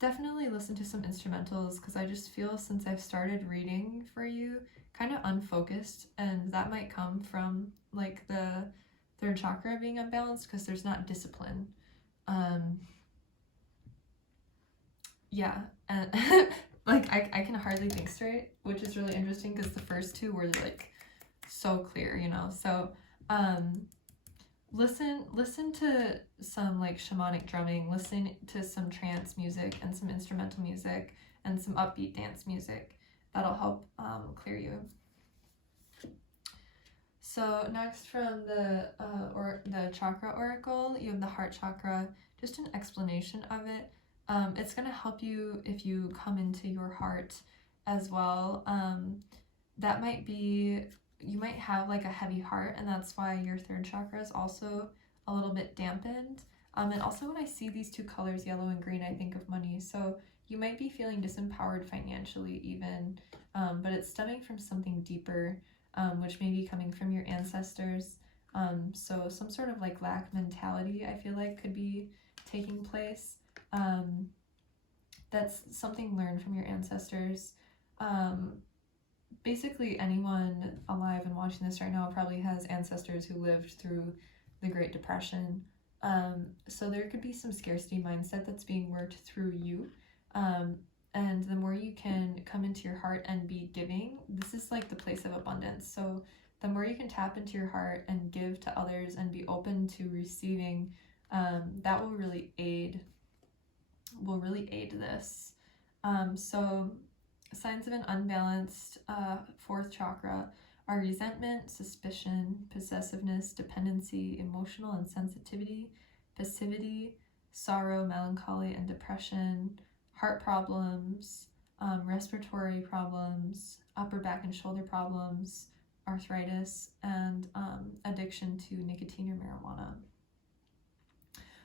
Definitely listen to some instrumentals, because I just feel since I've started reading for you, kind of unfocused, and that might come from like the third chakra being unbalanced, because there's not discipline. Yeah, and like I can hardly think straight, which is really interesting, because the first two were like so clear, you know. So listen to some like shamanic drumming, listen to some trance music and some instrumental music and some upbeat dance music. That'll help clear you. So next, from the chakra oracle, you have the heart chakra. Just an explanation of it. It's going to help you if you come into your heart as well. That might be, you might have like a heavy heart, and that's why your third chakra is also a little bit dampened. And also when I see these two colors, yellow and green, I think of money. So you might be feeling disempowered financially even, but it's stemming from something deeper, which may be coming from your ancestors. So some sort of like lack mentality, I feel like, could be taking place. That's something learned from your ancestors. Basically anyone alive and watching this right now probably has ancestors who lived through the Great Depression. So there could be some scarcity mindset that's being worked through you. And the more you can come into your heart and be giving, this is like the place of abundance. So the more you can tap into your heart and give to others and be open to receiving, that will really aid this. So signs of an unbalanced fourth chakra are resentment, suspicion, possessiveness, dependency, emotional insensitivity, passivity, sorrow, melancholy, and depression, heart problems, respiratory problems, upper back and shoulder problems, arthritis, and addiction to nicotine or marijuana.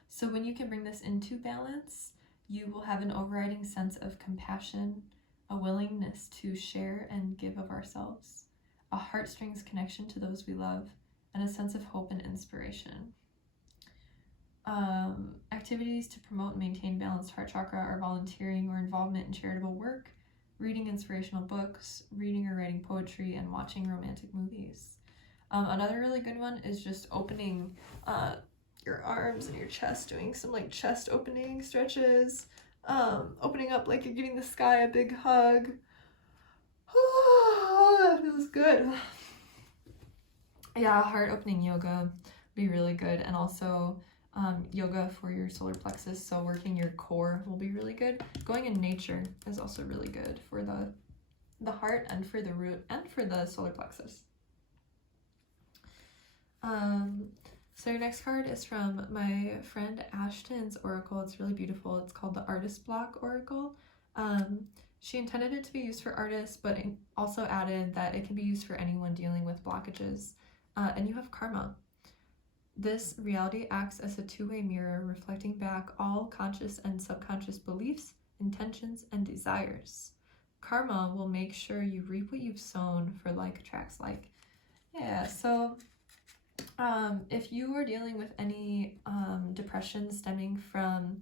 So when you can bring this into balance, you will have an overriding sense of compassion, a willingness to share and give of ourselves, a heartstrings connection to those we love, and a sense of hope and inspiration. Activities to promote and maintain balanced heart chakra are volunteering or involvement in charitable work, reading inspirational books, reading or writing poetry, and watching romantic movies. Another really good one is just opening your arms and your chest, doing some like chest opening stretches, opening up like you're giving the sky a big hug. Oh, that feels good. Yeah, heart opening yoga would be really good, and also yoga for your solar plexus, so working your core will be really good. Going in nature is also really good for the heart and for the root and for the solar plexus. So your next card is from my friend Ashton's oracle. It's really beautiful. It's called the Artist Block Oracle. She intended it to be used for artists, but also added that it can be used for anyone dealing with blockages. And you have karma. This reality acts as a two-way mirror, reflecting back all conscious and subconscious beliefs, intentions, and desires. Karma will make sure you reap what you've sown, for like attracts like. Yeah, so if you are dealing with any depression stemming from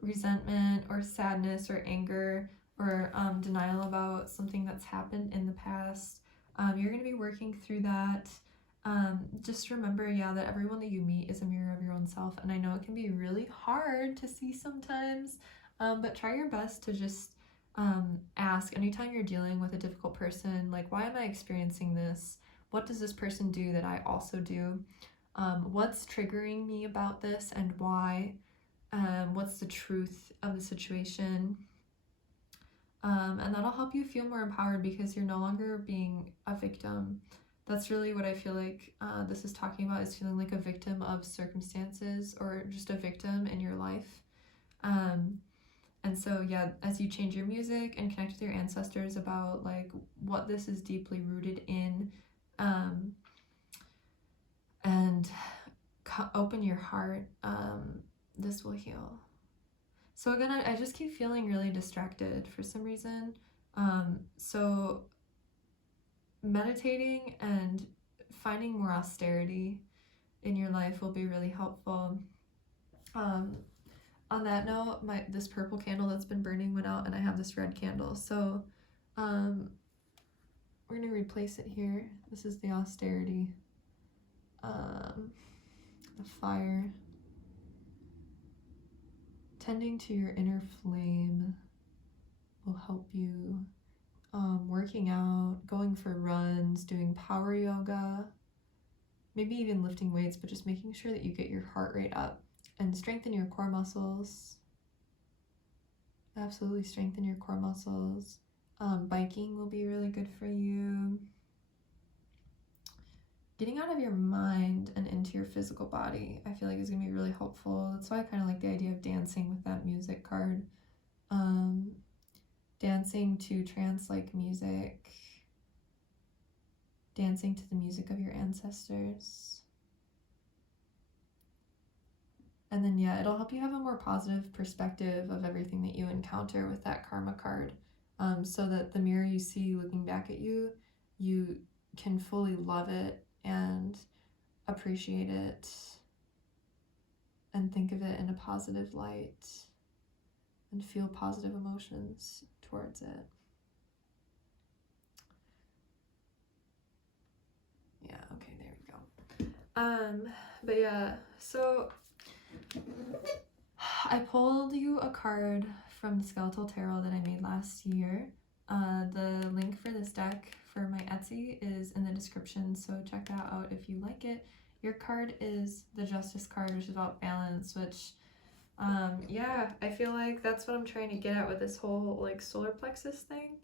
resentment or sadness or anger or denial about something that's happened in the past, you're going to be working through that. Just remember, that everyone that you meet is a mirror of your own self, and I know it can be really hard to see sometimes, but try your best to just ask anytime you're dealing with a difficult person, like, why am I experiencing this? What does this person do that I also do? What's triggering me about this and why? What's the truth of the situation? And that'll help you feel more empowered because you're no longer being a victim. That's really what I feel like this is talking about, is feeling like a victim of circumstances or just a victim in your life. And so, as you change your music and connect with your ancestors about like what this is deeply rooted in, and open your heart, this will heal. So again, I just keep feeling really distracted for some reason. So meditating and finding more austerity in your life will be really helpful. On that note, this purple candle that's been burning went out, and I have this red candle. So we're going to replace it here. This is the austerity. The fire. Tending to your inner flame will help you. Working out, going for runs, doing power yoga, maybe even lifting weights, but just making sure that you get your heart rate up and strengthen your core muscles. Absolutely strengthen your core muscles. Biking will be really good for you. Getting out of your mind and into your physical body, I feel like is going to be really helpful. That's why I kind of like the idea of dancing with that music card. Dancing to trance-like music. Dancing to the music of your ancestors. And then, it'll help you have a more positive perspective of everything that you encounter with that karma card. So that the mirror you see looking back at you, you can fully love it and appreciate it and think of it in a positive light and feel positive emotions towards it. Okay, there we go. But so I pulled you a card from the Skeletal Tarot that I made last year. The link for this deck for my Etsy is in the description, so check that out if you like it. Your card is the Justice card, which is about balance, which I feel like that's what I'm trying to get at with this whole like solar plexus thing,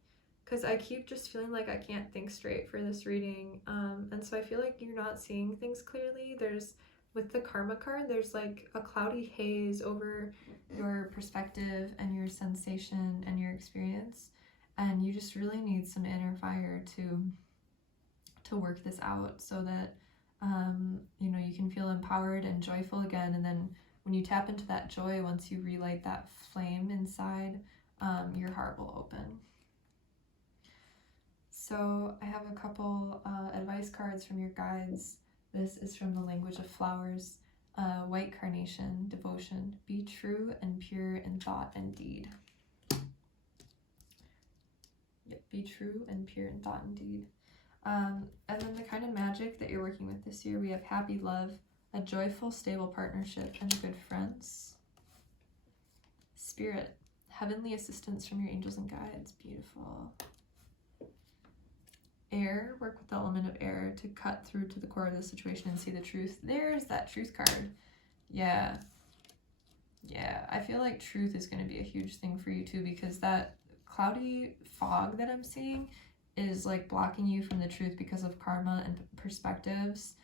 because I keep just feeling like I can't think straight for this reading, and so I feel like you're not seeing things clearly. With the karma card, there's like a cloudy haze over your perspective and your sensation and your experience, and you just really need some inner fire to work this out so that you can feel empowered and joyful again. And then when you tap into that joy, once you relight that flame inside, your heart will open. So I have a couple advice cards from your guides. This is from the Language of Flowers. White Carnation, Devotion. Be true and pure in thought and deed. Be true and pure in thought and deed. And then the kind of magic that you're working with this year, we have happy love, a joyful, stable partnership, and good friends. Spirit, heavenly assistance from your angels and guides. Beautiful. Air, work with the element of air to cut through to the core of the situation and see the truth. There's that truth card. Yeah, I feel like truth is going to be a huge thing for you too, because that cloudy fog that I'm seeing is like blocking you from the truth because of karma and perspectives.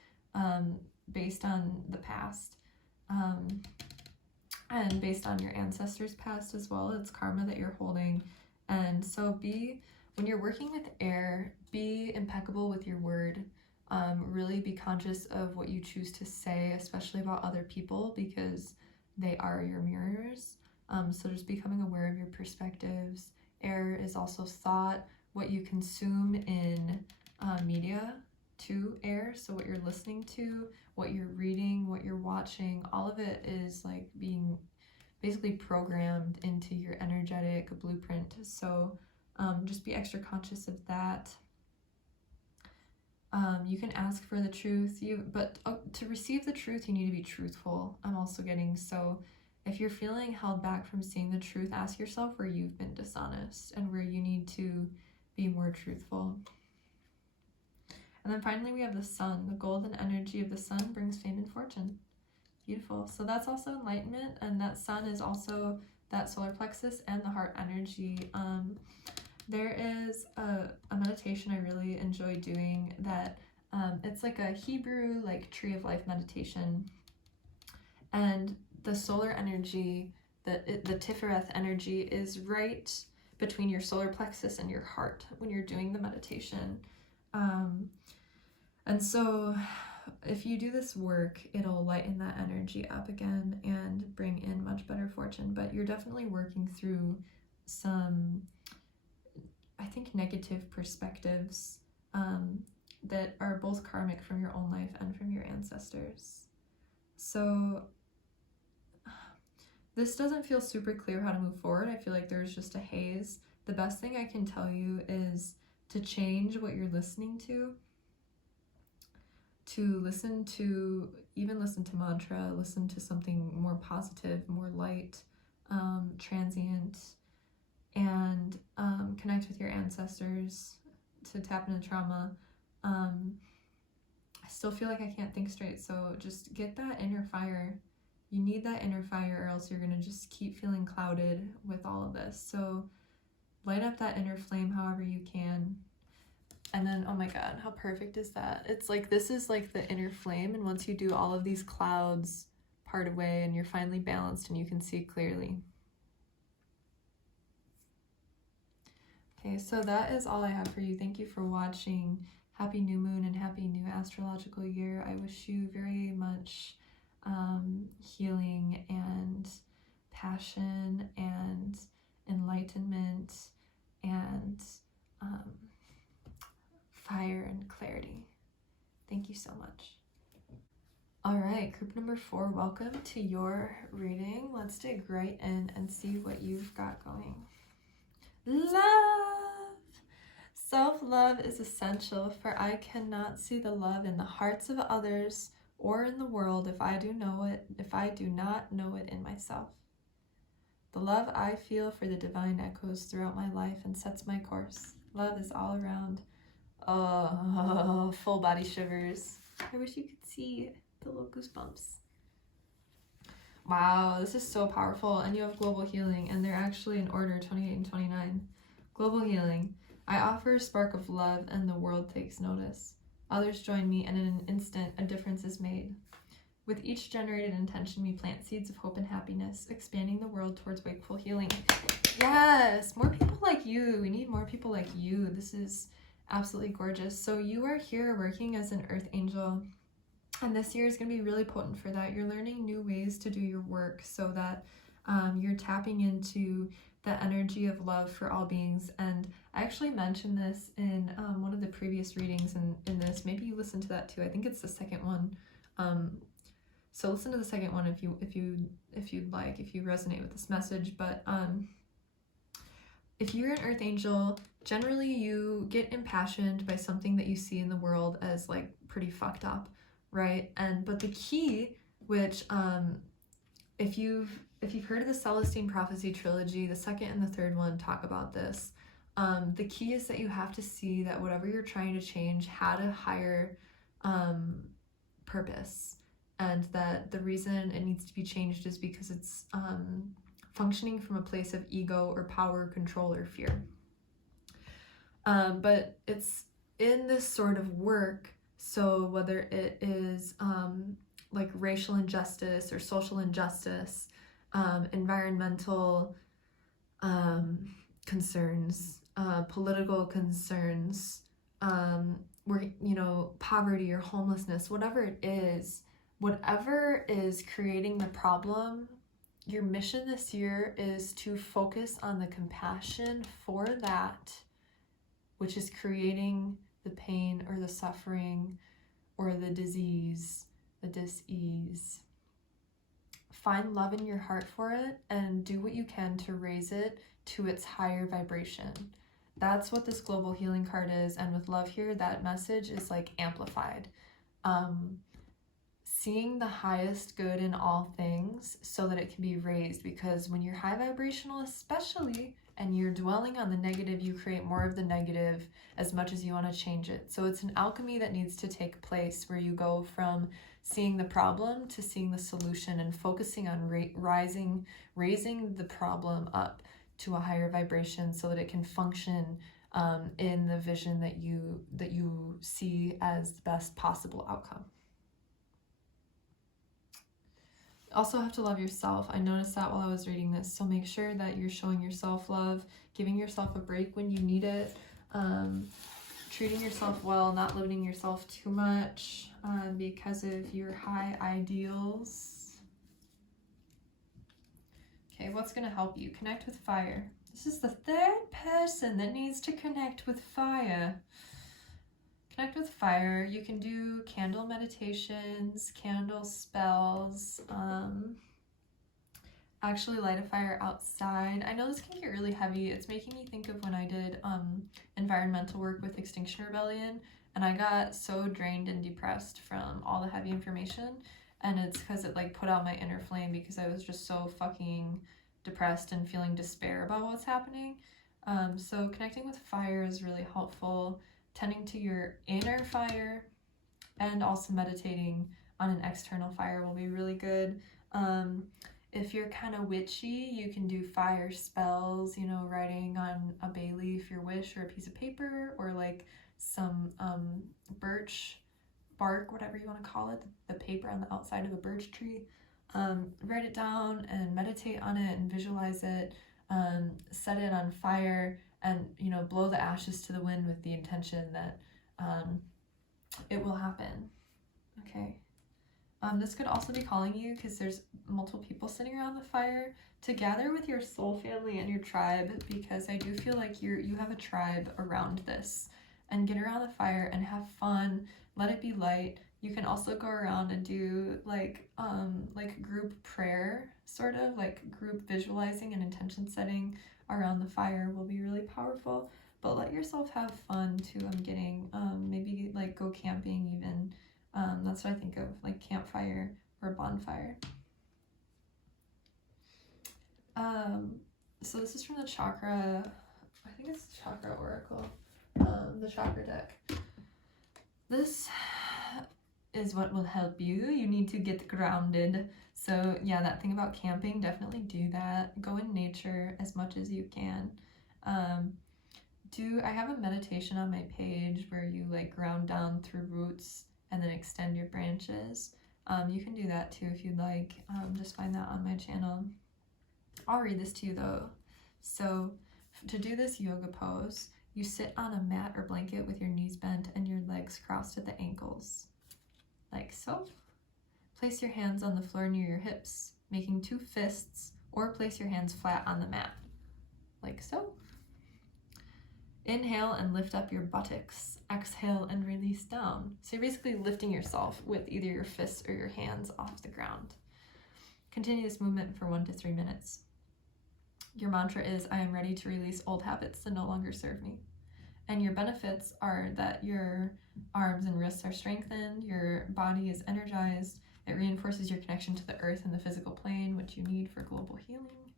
based on the past, and based on your ancestors' past as well. It's karma that you're holding. And so when you're working with air, be impeccable with your word. Really be conscious of what you choose to say, especially about other people, because they are your mirrors. So just becoming aware of your perspectives. Air is also thought, what you consume in media to air. So what you're listening to, what you're reading, what you're watching, all of it is like being basically programmed into your energetic blueprint. So just be extra conscious of that. You can ask for the truth, but to receive the truth, you need to be truthful. I'm also getting, so if you're feeling held back from seeing the truth, ask yourself where you've been dishonest and where you need to be more truthful. And then finally, we have the sun. The golden energy of the sun brings fame and fortune. Beautiful. So that's also enlightenment, and that sun is also that solar plexus and the heart energy. There is a meditation I really enjoy doing that it's like a Hebrew like tree of life meditation, and the solar energy, the Tifereth energy is right between your solar plexus and your heart when you're doing the meditation. And so if you do this work, it'll lighten that energy up again and bring in much better fortune. But you're definitely working through some, I think, negative perspectives that are both karmic from your own life and from your ancestors. So this doesn't feel super clear how to move forward. I feel like there's just a haze. The best thing I can tell you is to change what you're listening to listen to mantra, listen to something more positive, more light, transient, and connect with your ancestors to tap into trauma. I still feel like I can't think straight, so just get that inner fire. You need that inner fire, or else you're gonna just keep feeling clouded with all of this. So light up that inner flame however you can. And then, oh my god, how perfect is that? It's like, this is like the inner flame, and once you do, all of these clouds part away and you're finally balanced and you can see clearly. Okay, so that is all I have for you. Thank you for watching. Happy new moon and happy new astrological year. I wish you very much healing and passion and enlightenment and fire and clarity. Thank you so much. All right, group number 4, welcome to your reading. Let's dig right in and see what you've got going. Love! Self-love is essential, for I cannot see the love in the hearts of others or in the world if I do not know it in myself. The love I feel for the divine echoes throughout my life and sets my course. Love is all around. Oh, full body shivers. I wish you could see the little goosebumps. Wow, this is so powerful. And you have global healing, and they're actually in order, 28 and 29. Global healing. I offer a spark of love, and the world takes notice. Others join me, and in an instant, a difference is made. With each generated intention, we plant seeds of hope and happiness, expanding the world towards wakeful healing. Yes, more people like you. We need more people like you. This is absolutely gorgeous. So you are here working as an earth angel, and this year is going to be really potent for that. You're learning new ways to do your work so that you're tapping into the energy of love for all beings. And I actually mentioned this in one of the previous readings in this. Maybe you listened to that too. I think it's the second one. So listen to the second one if you'd like, if you resonate with this message. But if you're an earth angel, generally you get impassioned by something that you see in the world as like pretty fucked up, right? But the key, which if you've heard of the Celestine Prophecy trilogy, the second and the third one talk about this. The key is that you have to see that whatever you're trying to change had a higher purpose, and that the reason it needs to be changed is because it's functioning from a place of ego or power, control, or fear. But it's in this sort of work So whether it is like racial injustice or social injustice, environmental concerns, political concerns, poverty or homelessness, whatever it is, whatever is creating the problem, your mission this year is to focus on the compassion for that which is creating the pain or the suffering or the disease, the dis-ease. Find love in your heart for it and do what you can to raise it to its higher vibration. That's what this global healing card is, and with love here, that message is like amplified. Seeing the highest good in all things so that it can be raised, because when you're high vibrational especially, and you're dwelling on the negative, you create more of the negative as much as you want to change it. So it's an alchemy that needs to take place where you go from seeing the problem to seeing the solution and focusing on raising the problem up to a higher vibration so that it can function in the vision that you see as the best possible outcome. Also have to love yourself. I noticed that while I was reading this, so make sure that you're showing yourself love, giving yourself a break when you need it, treating yourself well, not limiting yourself too much because of your high ideals. Okay, what's going to help you? Connect with fire. This is the third person that needs to connect with fire. Connect with fire. You can do candle meditations, candle spells, actually light a fire outside. I know this can get really heavy. It's making me think of when I did environmental work with Extinction Rebellion, and I got so drained and depressed from all the heavy information, and it's because it like put out my inner flame because I was just so fucking depressed and feeling despair about what's happening. So connecting with fire is really helpful. Tending to your inner fire and also meditating on an external fire will be really good. If you're kind of witchy, you can do fire spells, writing on a bay leaf your wish or a piece of paper, or like some birch bark, whatever you want to call it, the paper on the outside of a birch tree. Write it down and meditate on it and visualize it. Set it on fire and blow the ashes to the wind with the intention that it will happen. Okay. This could also be calling you, because there's multiple people sitting around the fire, to gather with your soul family and your tribe, because I do feel like you have a tribe around this, and get around the fire and have fun. Let it be light. You can also go around and do like group prayer, sort of like group visualizing and intention setting around the fire will be really powerful. But let yourself have fun too. I'm getting maybe like go camping even. That's what I think of, like campfire or bonfire. So this is from the Chakra, I think it's Chakra Oracle, the Chakra deck. This is what will help you. You need to get grounded. So yeah, that thing about camping, definitely do that. Go in nature as much as you can. I have a meditation on my page where you like ground down through roots and then extend your branches. You can do that too if you'd like. Just find that on my channel. I'll read this to you though. So to do this yoga pose, you sit on a mat or blanket with your knees bent and your legs crossed at the ankles, like so. Place your hands on the floor near your hips, making 2 fists, or place your hands flat on the mat, like so. Inhale and lift up your buttocks. Exhale and release down. So you're basically lifting yourself with either your fists or your hands off the ground. Continue this movement for 1 to 3 minutes. Your mantra is, I am ready to release old habits that no longer serve me. And your benefits are that your arms and wrists are strengthened, your body is energized, it reinforces your connection to the earth and the physical plane, which you need for global healing,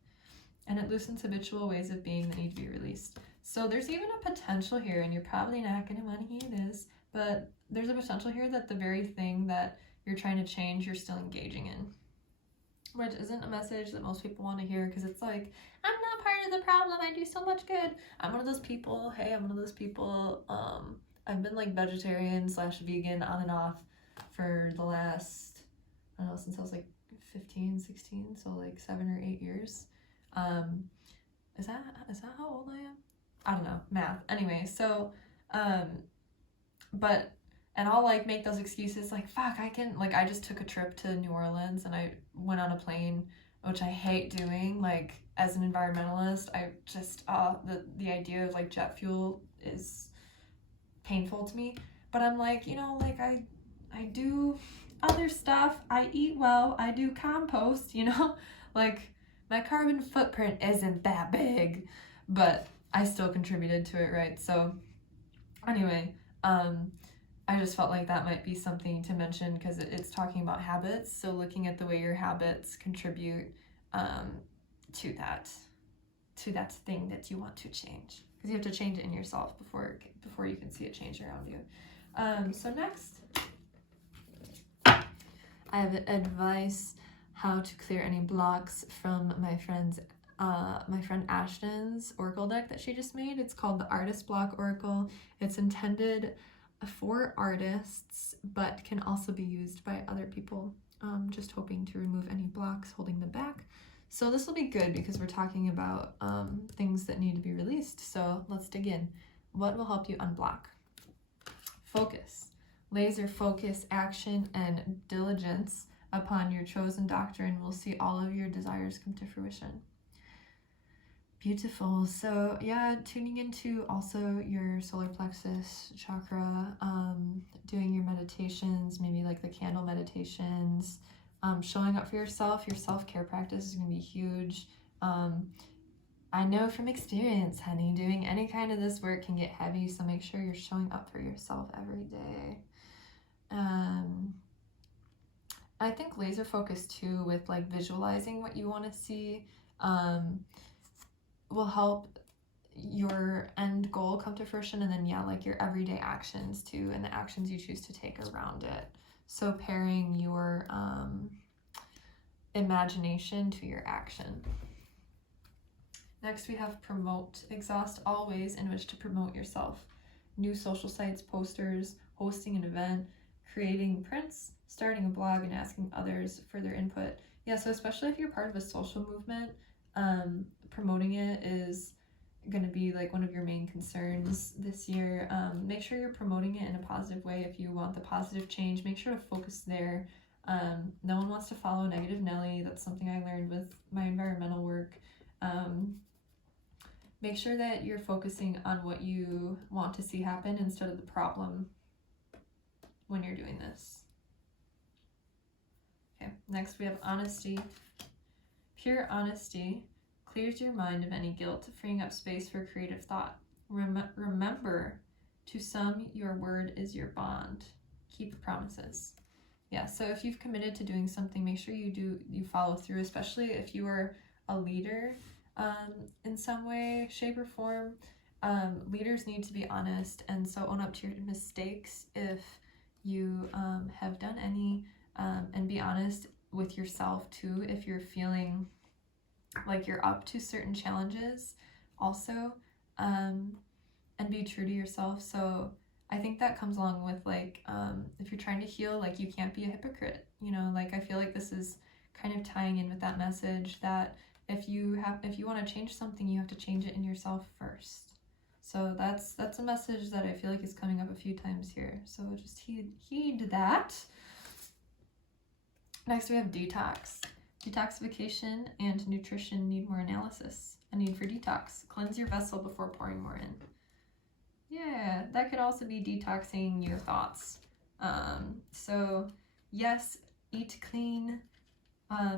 and it loosens habitual ways of being that need to be released. So there's even a potential here, and you're probably not going to want to hear this, but there's a potential here that the very thing that you're trying to change, you're still engaging in. Which isn't a message that most people want to hear, because it's like, I'm not part of the problem, I do so much good. I'm one of those people, I've been like vegetarian / vegan on and off for the last, I don't know, since I was like 15, 16, so like 7 or 8 years. Is that how old I am? I don't know, math. Anyway, so, but, and I'll like make those excuses like, fuck, I just took a trip to New Orleans and I went on a plane, which I hate doing. Like, as an environmentalist, I just, the idea of like jet fuel is painful to me. But I'm like, like I do other stuff. I eat well. I do compost, like my carbon footprint isn't that big, but I still contributed to it, right? So anyway, I just felt like that might be something to mention because it's talking about habits. So looking at the way your habits contribute to that thing that you want to change, because you have to change it in yourself before you can see it change around you. So next, I have advice how to clear any blocks from my friend Ashton's oracle deck that she just made. It's called the Artist Block Oracle. It's intended for artists, but can also be used by other people, just hoping to remove any blocks holding them back. So this will be good because we're talking about things that need to be released. So let's dig in. What will help you unblock? Focus. Laser focus, action, and diligence upon your chosen doctrine will see all of your desires come to fruition. Beautiful. So yeah, tuning into also your solar plexus chakra, doing your meditations, maybe like the candle meditations, showing up for yourself. Your self-care practice is going to be huge. I know from experience, honey, doing any kind of this work can get heavy, so make sure you're showing up for yourself every day. I think laser focus too, with like visualizing what you want to see, will help your end goal come to fruition, and then like your everyday actions too, and the actions you choose to take around it. So pairing your imagination to your action. Next we have promote. Exhaust all ways in which to promote yourself. New social sites, posters, hosting an event, creating prints, starting a blog, and asking others for their input. Yeah, so especially if you're part of a social movement, promoting it is going to be like one of your main concerns this year. Make sure you're promoting it in a positive way. If you want the positive change, make sure to focus there. No one wants to follow negative Nelly. That's something I learned with my environmental work. Make sure that you're focusing on what you want to see happen instead of the problem when you're doing this. Okay, next we have honesty. Pure honesty clears your mind of any guilt, freeing up space for creative thought. Remember, to some, your word is your bond. Keep promises. Yeah, so if you've committed to doing something, make sure you follow through, especially if you are a leader in some way, shape, or form. Leaders need to be honest, and so own up to your mistakes if you have done any, and be honest with yourself too if you're feeling like you're up to certain challenges also, and be true to yourself. So I think that comes along with like, if you're trying to heal, like you can't be a hypocrite, like I feel like this is kind of tying in with that message that if you want to change something, you have to change it in yourself first. So that's a message that I feel like is coming up a few times here. So just heed that. Next we have detox. Detoxification and nutrition need more analysis. A need for detox. Cleanse your vessel before pouring more in. Yeah, that could also be detoxing your thoughts. So yes, eat clean,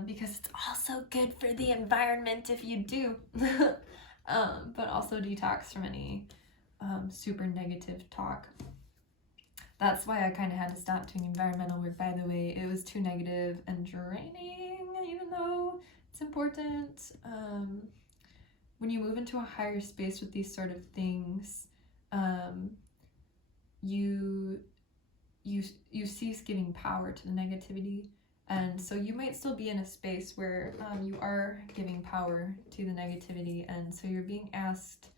because it's also good for the environment if you do. But also detox from any super negative talk. That's why I kind of had to stop doing environmental work, by the way. It was too negative and draining, even though it's important. When you move into a higher space with these sort of things, you cease giving power to the negativity. And so you might still be in a space where you are giving power to the negativity, and so you're being asked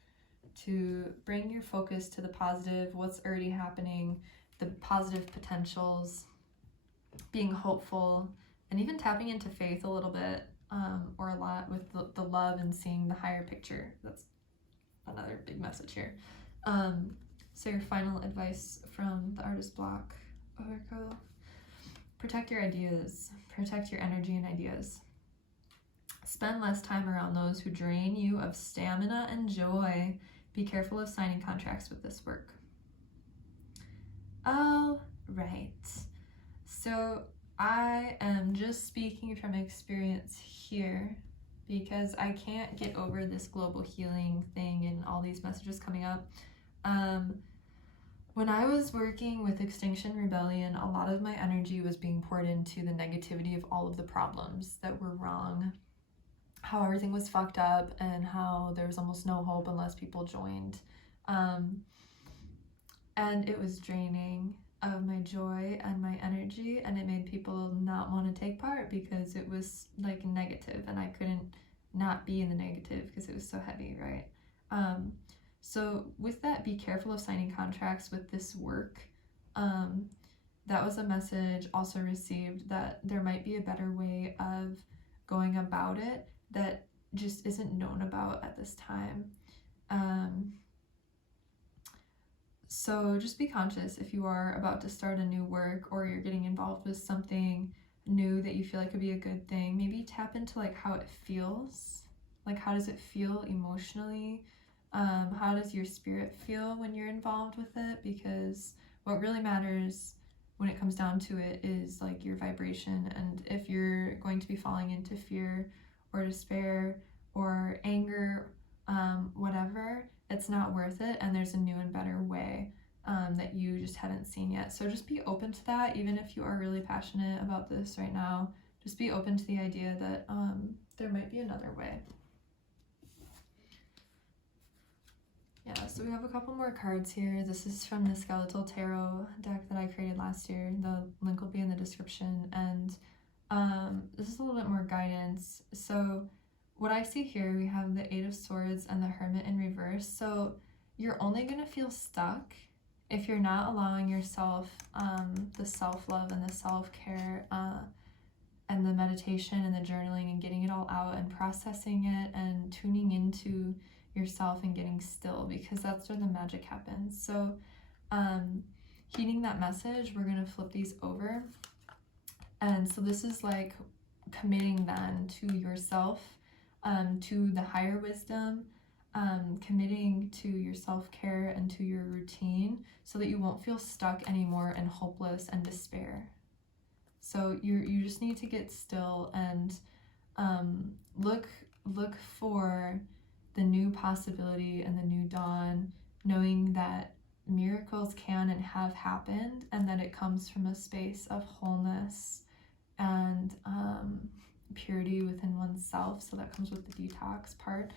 to bring your focus to the positive, what's already happening, the positive potentials, being hopeful, and even tapping into faith a little bit, or a lot with the love and seeing the higher picture. That's another big message here. So your final advice from the artist block, Oracle: protect your ideas, protect your energy and ideas. Spend less time around those who drain you of stamina and joy. Be careful of signing contracts with this work. All right. So I am just speaking from experience here because I can't get over this global healing thing and all these messages coming up. When I was working with Extinction Rebellion, a lot of my energy was being poured into the negativity of all of the problems that were wrong, how everything was fucked up, and how there was almost no hope unless people joined. And it was draining of my joy and my energy, and it made people not want to take part because it was like negative, and I couldn't not be in the negative because it was so heavy, right? So with that, be careful of signing contracts with this work. That was a message also received, that there might be a better way of going about it that just isn't known about at this time. So just be conscious if you are about to start a new work, or you're getting involved with something new that you feel like could be a good thing. Maybe tap into like how it feels. Like, how does it feel emotionally? How does your spirit feel when you're involved with it? Because what really matters when it comes down to it is like your vibration. And if you're going to be falling into fear or despair or anger, whatever, it's not worth it, and there's a new and better way that you just haven't seen yet. So just be open to that. Even if you are really passionate about this right now, just be open to the idea that there might be another way. Yeah, so we have a couple more cards here. This is from the Skeletal Tarot deck that I created last year. The link will be in the description, and this is a little bit more guidance. So what I see here, we have the Eight of Swords and the Hermit in reverse. So you're only going to feel stuck if you're not allowing yourself the self-love and the self-care and the meditation and the journaling and getting it all out and processing it and tuning into yourself and getting still, because that's where the magic happens. So heeding that message, we're going to flip these over. And so this is like committing then to yourself, to the higher wisdom, committing to your self-care and to your routine so that you won't feel stuck anymore and hopeless and despair. So you just need to get still and look for the new possibility and the new dawn, knowing that miracles can and have happened, and that it comes from a space of wholeness and purity within oneself. So that comes with the detox part.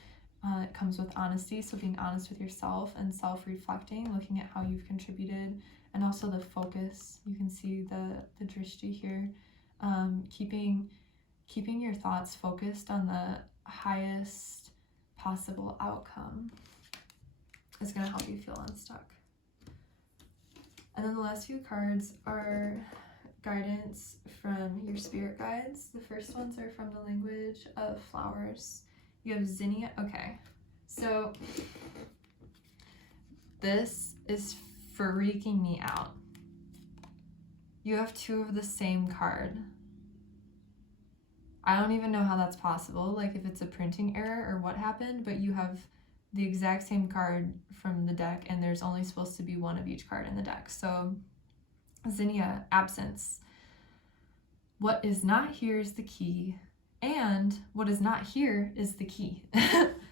It comes with honesty, so being honest with yourself and self-reflecting, looking at how you've contributed, and also the focus. You can see the drishti here. Keeping your thoughts focused on the highest possible outcome is going to help you feel unstuck. And then the last few cards are guidance from your spirit guides. The first ones are from the language of flowers. You have zinnia. Okay, so this is freaking me out. You have two of the same card. I don't even know how that's possible, like if it's a printing error or what happened, but you have the exact same card from the deck, and there's only supposed to be one of each card in the deck. So zinnia, absence. What is not here is the key, and what is not here is the key.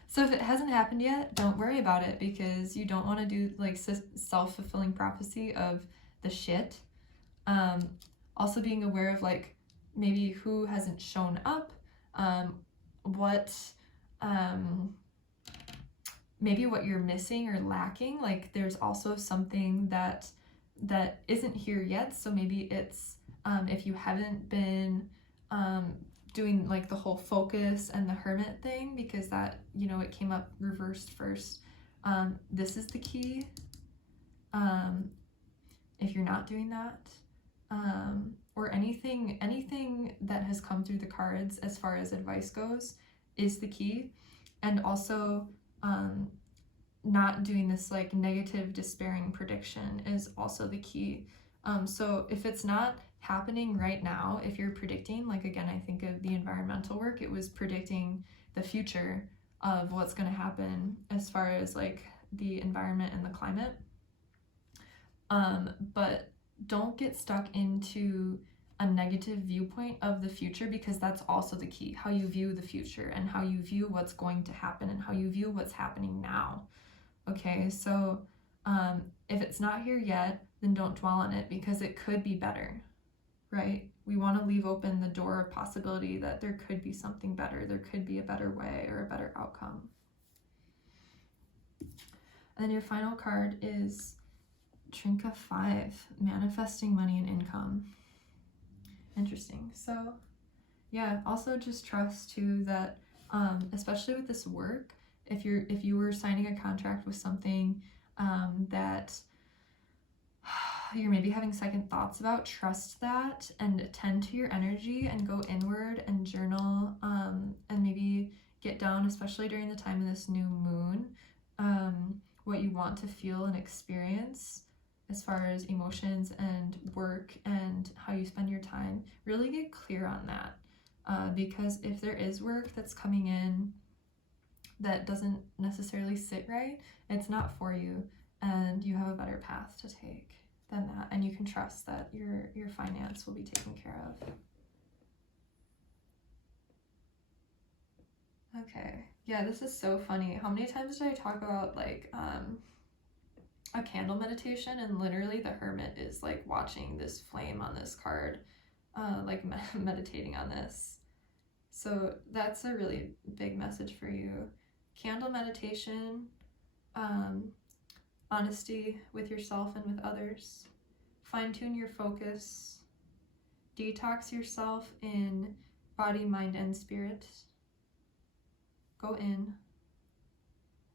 So if it hasn't happened yet, don't worry about it, because you don't want to do like self-fulfilling prophecy of the shit. Also being aware of like maybe who hasn't shown up, maybe what you're missing or lacking. Like there's also something that isn't here yet. So maybe it's if you haven't been doing like the whole focus and the hermit thing, because that, you know, it came up reversed first. This is the key. If you're not doing that, or anything that has come through the cards as far as advice goes is the key. And also not doing this like negative despairing prediction is also the key. So if it's not happening right now, if you're predicting, like again, I think of the environmental work, it was predicting the future of what's going to happen as far as like the environment and the climate. But don't get stuck into a negative viewpoint of the future, because that's also the key, how you view the future and how you view what's going to happen and how you view what's happening now. Okay, so if it's not here yet, then don't dwell on it, because it could be better, right? We want to leave open the door of possibility that there could be something better, there could be a better way or a better outcome. And then your final card is Trinket 5, manifesting money and income. Interesting. So yeah, also just trust too that especially with this work, if you were signing a contract with something that you're maybe having second thoughts about, trust that and attend to your energy and go inward and journal, and maybe get down, especially during the time of this new moon, what you want to feel and experience as far as emotions and work and how you spend your time. Really get clear on that, because if there is work that's coming in that doesn't necessarily sit right, it's not for you, and you have a better path to take than that, and you can trust that your finance will be taken care of. Okay, yeah, this is so funny. How many times did I talk about like a candle meditation, and literally the hermit is like watching this flame on this card, like meditating on this. So that's a really big message for you. Candle meditation, honesty with yourself and with others, fine-tune your focus, detox yourself in body, mind, and spirit. Go in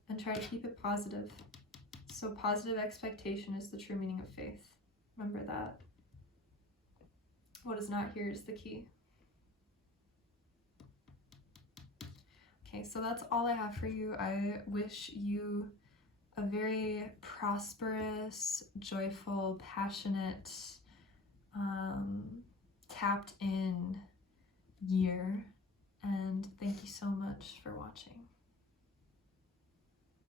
and try to keep it positive. So positive expectation is the true meaning of faith. Remember that. What is not here is the key. Okay, so that's all I have for you. I wish you a very prosperous, joyful, passionate, tapped in year. And thank you so much for watching.